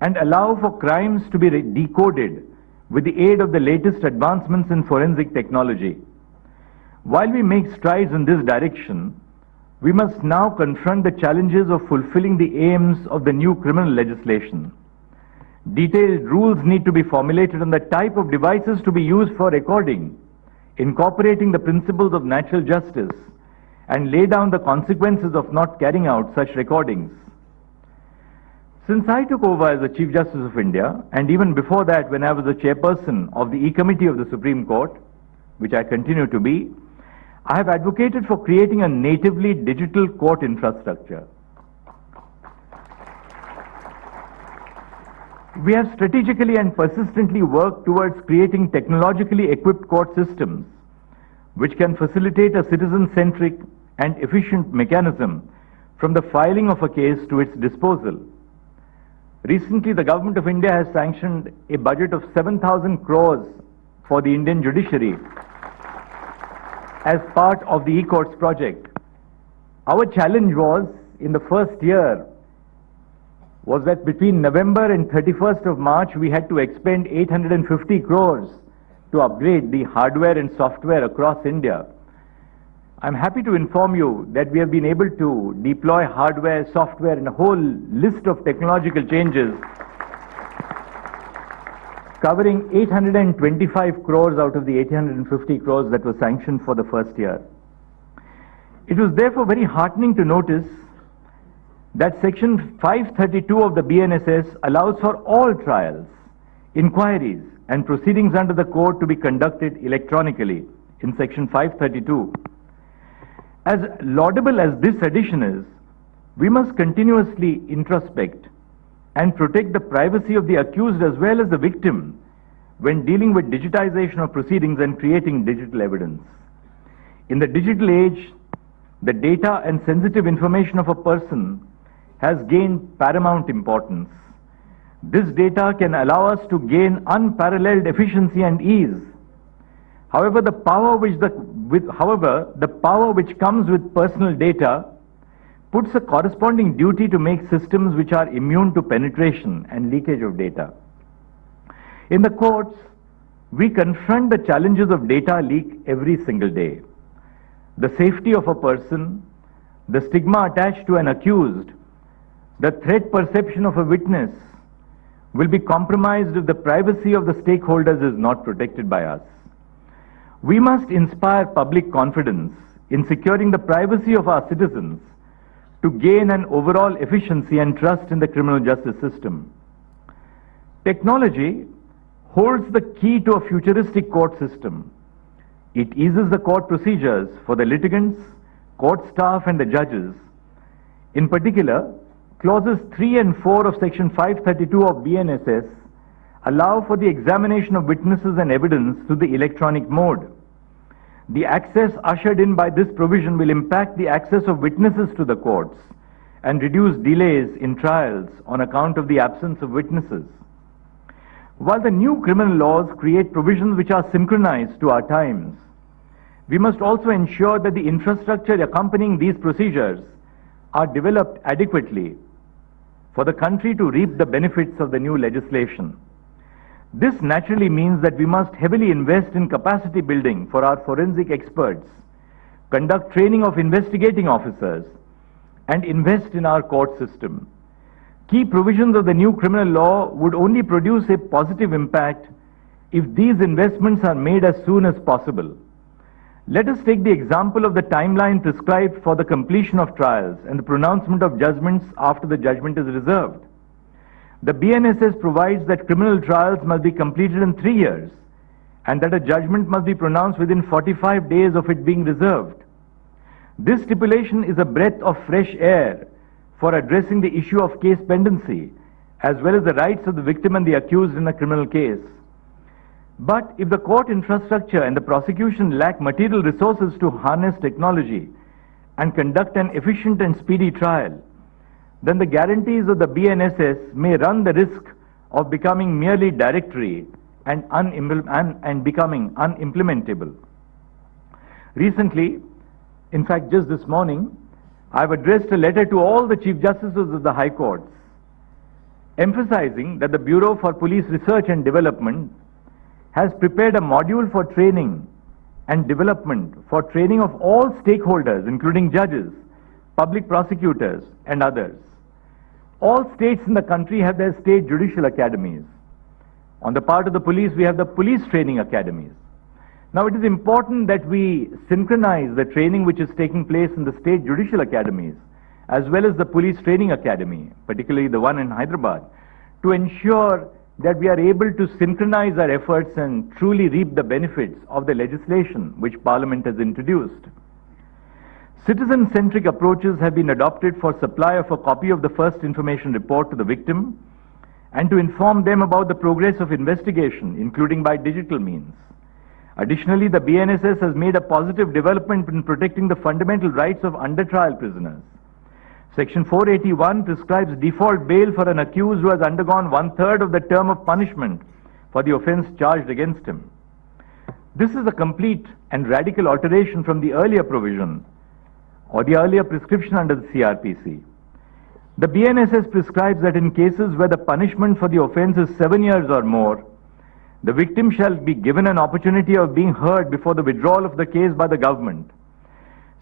and allow for crimes to be decoded with the aid of the latest advancements in forensic technology. While we make strides in this direction, we must now confront the challenges of fulfilling the aims of the new criminal legislation. Detailed rules need to be formulated on the type of devices to be used for recording, incorporating the principles of natural justice, and lay down the consequences of not carrying out such recordings. Since I took over as the Chief Justice of India, and even before that when I was the chairperson of the E-Committee of the Supreme Court, which I continue to be, I have advocated for creating a natively digital court infrastructure. We have strategically and persistently worked towards creating technologically equipped court systems which can facilitate a citizen-centric and efficient mechanism from the filing of a case to its disposal. Recently, the Government of India has sanctioned a budget of 7,000 crores for the Indian judiciary as part of the e-courts project. Our challenge was, in the first year, was that between November and 31st of March, we had to expend 850 crores to upgrade the hardware and software across India. I'm happy to inform you that we have been able to deploy hardware, software, and a whole list of technological changes covering 825 crores out of the 850 crores that were sanctioned for the first year. It was therefore very heartening to notice that section 532 of the BNSS allows for all trials, inquiries, and proceedings under the code to be conducted electronically in section 532. As laudable as this addition is, we must continuously introspect and protect the privacy of the accused as well as the victim when dealing with digitization of proceedings and creating digital evidence. In the digital age, the data and sensitive information of a person has gained paramount importance. This data can allow us to gain unparalleled efficiency and ease. However, the power which comes with personal data puts a corresponding duty to make systems which are immune to penetration and leakage of data. In the courts, we confront the challenges of data leak every single day. The safety of a person, the stigma attached to an accused, the threat perception of a witness will be compromised if the privacy of the stakeholders is not protected by us. We must inspire public confidence in securing the privacy of our citizens to gain an overall efficiency and trust in the criminal justice system. Technology holds the key to a futuristic court system. It eases the court procedures for the litigants, court staff, and the judges. In particular, clauses 3 and 4 of section 532 of BNSS allow for the examination of witnesses and evidence through the electronic mode. The access ushered in by this provision will impact the access of witnesses to the courts and reduce delays in trials on account of the absence of witnesses. While the new criminal laws create provisions which are synchronized to our times, we must also ensure that the infrastructure accompanying these procedures are developed adequately for the country to reap the benefits of the new legislation. This naturally means that we must heavily invest in capacity building for our forensic experts, conduct training of investigating officers, and invest in our court system. Key provisions of the new criminal law would only produce a positive impact if these investments are made as soon as possible. Let us take the example of the timeline prescribed for the completion of trials and the pronouncement of judgments after the judgment is reserved. The BNSS provides that criminal trials must be completed in 3 years and that a judgment must be pronounced within 45 days of it being reserved. This stipulation is a breath of fresh air for addressing the issue of case pendency, as well as the rights of the victim and the accused in a criminal case. But if the court infrastructure and the prosecution lack material resources to harness technology and conduct an efficient and speedy trial, then the guarantees of the BNSS may run the risk of becoming merely directory and becoming unimplementable. Recently, in fact just this morning, I've addressed a letter to all the Chief Justices of the High Courts, emphasizing that the Bureau for Police Research and Development has prepared a module for training and development for training of all stakeholders, including judges, public prosecutors, and others. All states in the country have their state judicial academies. On the part of the police, we have the police training academies. Now, it is important that we synchronize the training which is taking place in the state judicial academies, as well as the police training academy, particularly the one in Hyderabad, to ensure that we are able to synchronize our efforts and truly reap the benefits of the legislation which Parliament has introduced. Citizen-centric approaches have been adopted for supply of a copy of the first information report to the victim and to inform them about the progress of investigation, including by digital means. Additionally, the BNSS has made a positive development in protecting the fundamental rights of under-trial prisoners. Section 481 prescribes default bail for an accused who has undergone 1/3 of the term of punishment for the offense charged against him. This is a complete and radical alteration from the earlier provision or the earlier prescription under the CRPC. The BNSS prescribes that in cases where the punishment for the offense is 7 years or more, the victim shall be given an opportunity of being heard before the withdrawal of the case by the government.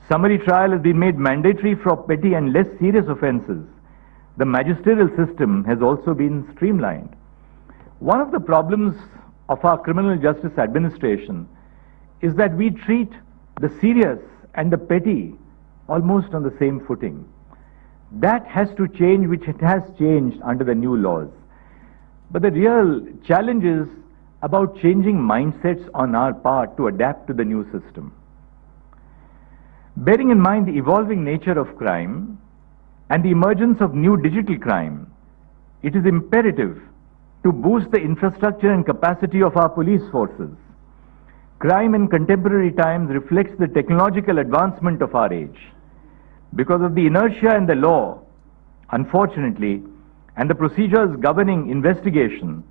Summary trial has been made mandatory for petty and less serious offenses. The magisterial system has also been streamlined. One of the problems of our criminal justice administration is that we treat the serious and the petty almost on the same footing. That has to change, which it has changed under the new laws. But the real challenge is about changing mindsets on our part to adapt to the new system. Bearing in mind the evolving nature of crime and the emergence of new digital crime, it is imperative to boost the infrastructure and capacity of our police forces. Crime in contemporary times reflects the technological advancement of our age. Because of the inertia in the law, unfortunately, and the procedures governing investigation,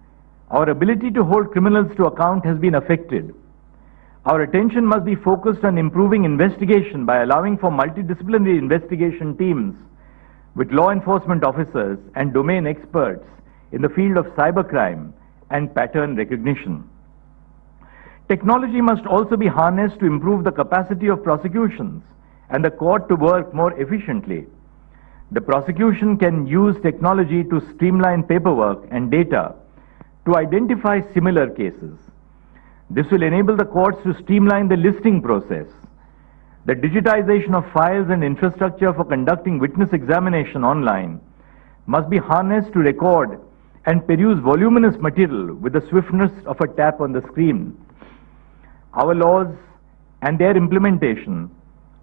our ability to hold criminals to account has been affected. Our attention must be focused on improving investigation by allowing for multidisciplinary investigation teams with law enforcement officers and domain experts in the field of cybercrime and pattern recognition. Technology must also be harnessed to improve the capacity of prosecutions and the court to work more efficiently. The prosecution can use technology to streamline paperwork and data to identify similar cases. This will enable the courts to streamline the listing process. The digitization of files and infrastructure for conducting witness examination online must be harnessed to record and peruse voluminous material with the swiftness of a tap on the screen. Our laws and their implementation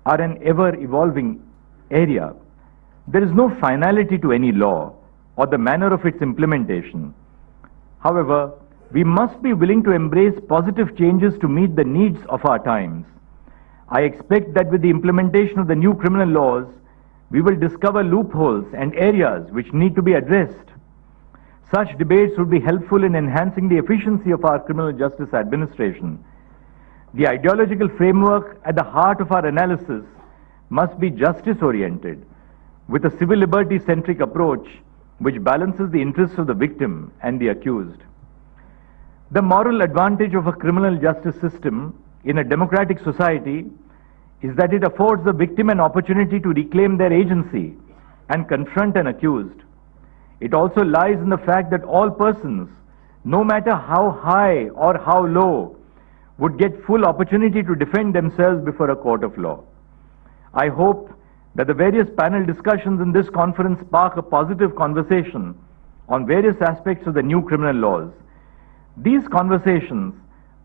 are an ever-evolving area. There is no finality to any law or the manner of its implementation. However, we must be willing to embrace positive changes to meet the needs of our times. I expect that with the implementation of the new criminal laws, we will discover loopholes and areas which need to be addressed. Such debates would be helpful in enhancing the efficiency of our criminal justice administration. The ideological framework at the heart of our analysis must be justice-oriented, with a civil liberty-centric approach which balances the interests of the victim and the accused. The moral advantage of a criminal justice system in a democratic society is that it affords the victim an opportunity to reclaim their agency and confront an accused. It also lies in the fact that all persons, no matter how high or how low, would get full opportunity to defend themselves before a court of law. I hope that the various panel discussions in this conference spark a positive conversation on various aspects of the new criminal laws. These conversations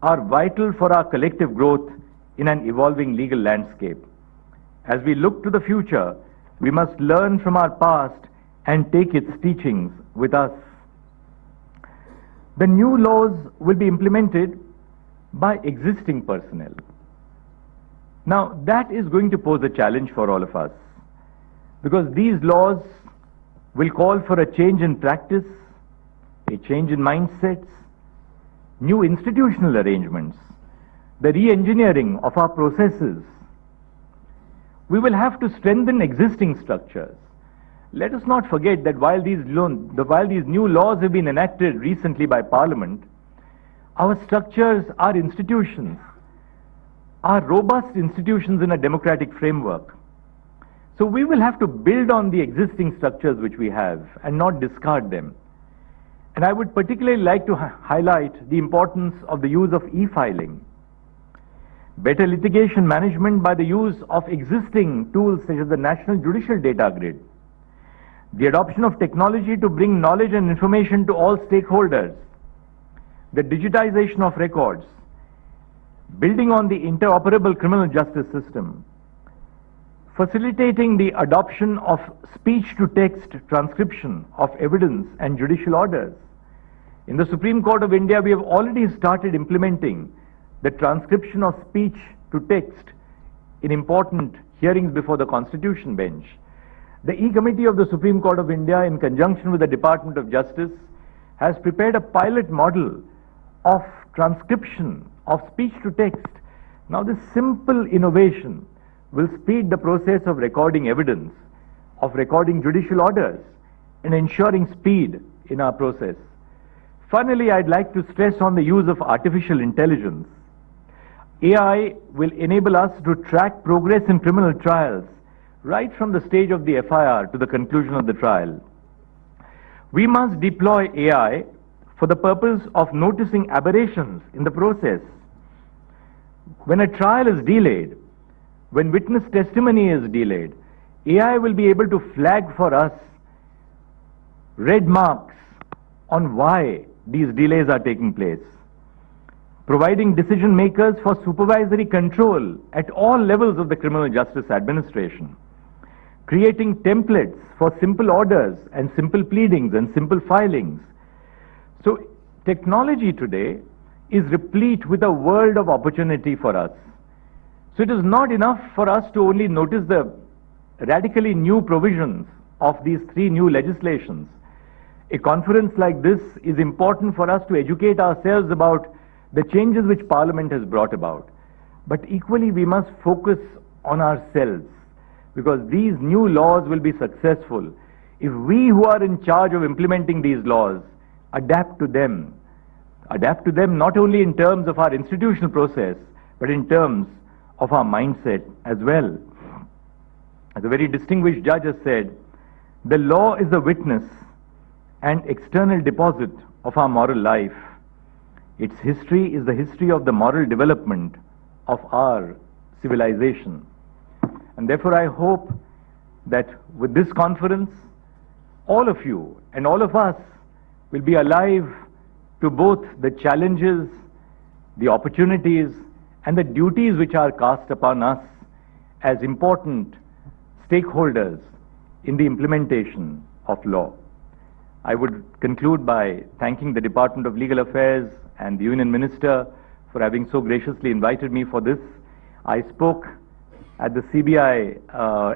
are vital for our collective growth in an evolving legal landscape. As we look to the future, we must learn from our past and take its teachings with us. The new laws will be implemented by existing personnel. Now, that is going to pose a challenge for all of us, because these laws will call for a change in practice, a change in mindsets, new institutional arrangements, the re-engineering of our processes. We will have to strengthen existing structures. Let us not forget that while these new laws have been enacted recently by Parliament, our structures, our institutions, are robust institutions in a democratic framework. So we will have to build on the existing structures which we have and not discard them. And I would particularly like to highlight the importance of the use of e-filing, better litigation management by the use of existing tools such as the National Judicial Data Grid, the adoption of technology to bring knowledge and information to all stakeholders, the digitization of records, building on the interoperable criminal justice system, facilitating the adoption of speech-to-text transcription of evidence and judicial orders. In the Supreme Court of India, we have already started implementing the transcription of speech-to-text in important hearings before the Constitution bench. The E-Committee of the Supreme Court of India, in conjunction with the Department of Justice, has prepared a pilot model of transcription of speech-to-text. Now, this simple innovation will speed the process of recording evidence, of recording judicial orders, and ensuring speed in our process. Finally, I'd like to stress on the use of artificial intelligence. AI will enable us to track progress in criminal trials right from the stage of the FIR to the conclusion of the trial. We must deploy AI for the purpose of noticing aberrations in the process. When a trial is delayed, when witness testimony is delayed, AI will be able to flag for us red marks on why these delays are taking place, providing decision makers for supervisory control at all levels of the criminal justice administration, creating templates for simple orders and simple pleadings and simple filings. So technology today is replete with a world of opportunity for us. So it is not enough for us to only notice the radically new provisions of these three new legislations. A conference like this is important for us to educate ourselves about the changes which Parliament has brought about. But equally, we must focus on ourselves, because these new laws will be successful if we who are in charge of implementing these laws adapt to them not only in terms of our institutional process, but in terms of our mindset as well. As a very distinguished judge has said, the law is a witness and external deposit of our moral life. Its history is the history of the moral development of our civilization. And therefore I hope that with this conference, all of you and all of us will be alive to both the challenges, the opportunities, and the duties which are cast upon us as important stakeholders in the implementation of law. I would conclude by thanking the Department of Legal Affairs and the Union Minister for having so graciously invited me for this. I spoke at the CBI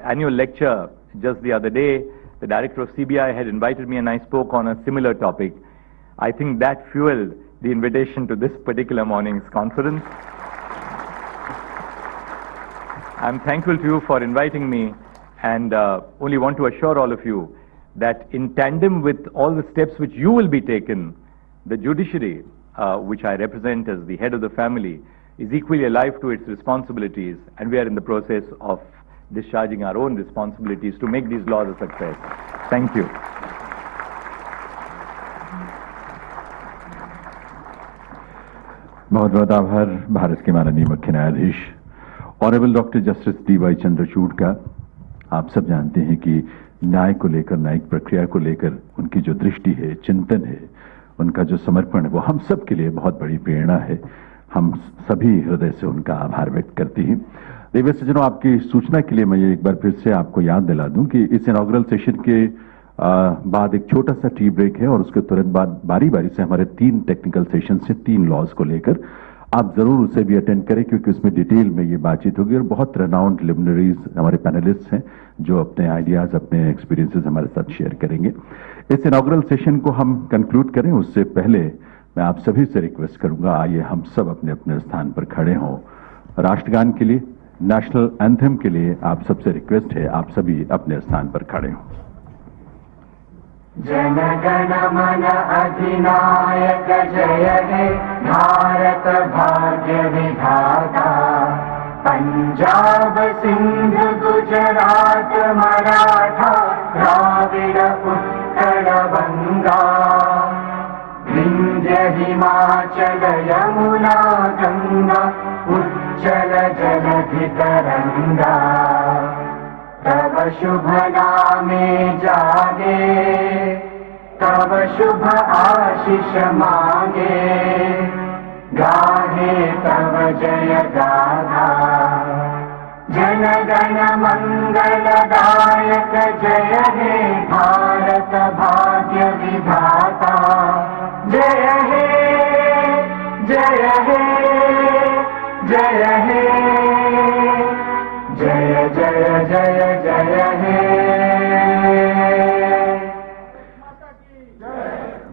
annual lecture just the other day. The director of CBI had invited me and I spoke on a similar topic. I think that fueled the invitation to this particular morning's conference. I'm thankful to you for inviting me and only want to assure all of you that in tandem with all the steps which you will be taken, the judiciary, which I represent as the head of the family, is equally alive to its responsibilities, and we are in the process of discharging our own responsibilities to make these laws a success. Thank you. बहुत बहुत आभार भारत के माननीय मुख्य न्यायाधीश honourable doctor justice D Y. Chandrachud का। आप सब जानते हैं कि न्याय को लेकर, न्यायिक प्रक्रिया को लेकर उनकी जो दृष्टि है, चिंतन है, उनका जो समर्पण है, वो हम सब के लिए बहुत बड़ी प्रेरणा है। हम सभी हृदय से उनका आभार व्यक्त करते हैं। देवी सज्जनों, आपकी सूचना के लिए मैं ये एक बार फिर से आपको याद दिला दूं कि इस इनॉग्रल सेशन के बाद एक छोटा सा टी ब्रेक है और उसके तुरंत बाद बारी बारी से हमारे 3 टेक्निकल सेशन से 3 लॉज को लेकर आप जरूर उसे भी अटेंड करें, क्योंकि उसमें डिटेल में ये बातचीत होगी और बहुत रेनाउंड लिमिनरीज हमारे पैनलिस्ट हैं जो अपने आइडियाज, अपने एक्सपीरियंसेस हमारे साथ शेयर करेंगे। इस इनॉग्रल सेशन को हम कंक्लूड करें उससे पहले मैं आप सभी से रिक्वेस्ट करूंगा, आइए हम सब अपने अपने स्थान पर खड़े हों। राष्ट्रगान के लिए, नेशनल एंथम के लिए आप सबसे रिक्वेस्ट है, आप सभी अपने स्थान पर खड़े हों। जन गण मन अधिनायक जय हे भारत भाग्य विधाता, पंजाब सिंध गुजरात मराठा द्राविड़ उत्कल बंगा, विंध्य हिमाचल यमुना गंगा उज्जल जलधि तरंगा, तब शुभ नामे जागे, तब शुभ आशीष मांगे, गाहे तब जय गाथा। जन गण मंगलदायक जय हे भारत भाग्य विधाता, जय हे जय हे जय हे जय जय जय जय हे।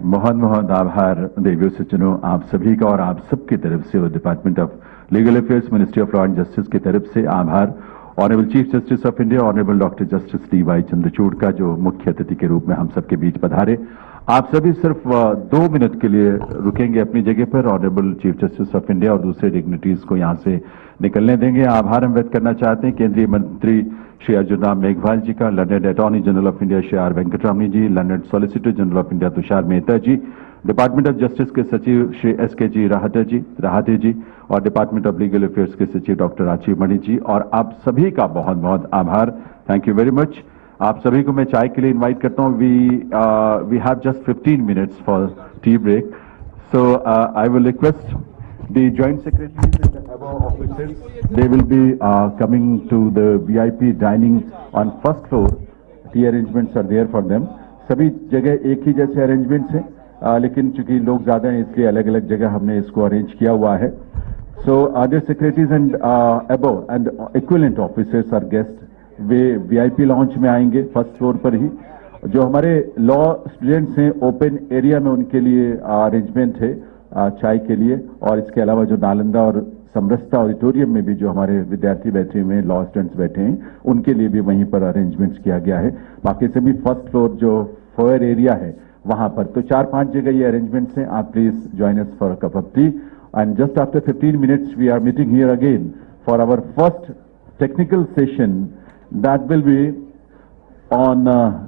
बहुत बहुत आभार देवियों सज्जनों आप सभी का, और आप सबकी तरफ से और department of legal affairs, ministry of law and justice की तरफ से आभार। Honourable chief justice of India honourable doctor justice D Y. Chandrachud का, जो मुख्य अतिथि के रूप में हम सबके बीच पधारे। आप सभी सिर्फ 2 मिनट के लिए रुकेंगे अपनी जगह पर। Honourable chief justice of India और दूसरे डिग्निटीज को यहां से निकलने देंगे। आभार हम व्यक्त करना चाहते हैं केंद्रीय मंत्री श्री अर्जुन राम मेघवाल जी का, learned attorney general of India Shri R Venkataramani ji, learned solicitor general of India Tushar Mehta ji, department of justice के सचिव श्री एस.के.जी. राहते जी और डिपार्टमेंट ऑफ लीगल अफेयर्स के सचिव डॉक्टर आचीमणि जी, और आप सभी का बहुत बहुत आभार। Thank you very much. आप सभी को मैं चाय के लिए इनवाइट करता हूं। We have just 15 minutes for tea break, so I will request the joint secretaries and the above officers, they will be coming to the VIP dining on first floor. Tea arrangements are there for them. सभी जगह एक ही जैसे arrangements हैं, लेकिन चूंकि लोग ज्यादा हैं इसलिए अलग अलग जगह हमने इसको अरेंज किया हुआ है। So other secretaries and above and equivalent officers are guests, way VIP launch में आएंगे फर्स्ट फ्लोर पर ही। जो हमारे लॉ स्टूडेंट्स हैं ओपन एरिया में उनके लिए अरेंजमेंट है चाय के लिए, और इसके अलावा जो नालंदा और समरसता ऑडिटोरियम में भी जो हमारे विद्यार्थी बैठे हुए हैं, लॉ स्टूडेंट्स बैठे हैं, उनके लिए भी वहीं पर अरेंजमेंट्स किया गया है। बाकी सभी फर्स्ट फ्लोर जो फोयर एरिया है वहां पर, तो 4-5 जगह ये अरेंजमेंट्स हैं। आप please join us for a cup of tea, and just after 15 minutes we are meeting here again for our first technical session that will be on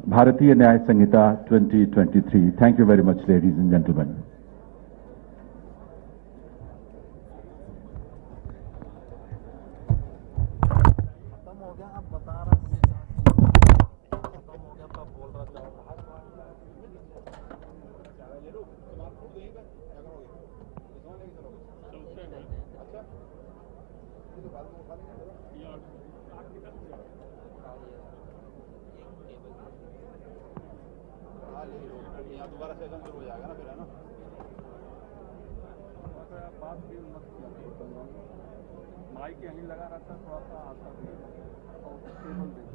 Bharatiya Nyaya Sanhita 2023। Thank you very much ladies and gentleman. यहाँ दोबारा session शुरू हो जाएगा ना फिर, है ना? बात भी मत माइक यहीं लगा रहता, थोड़ा सा आता और टेबल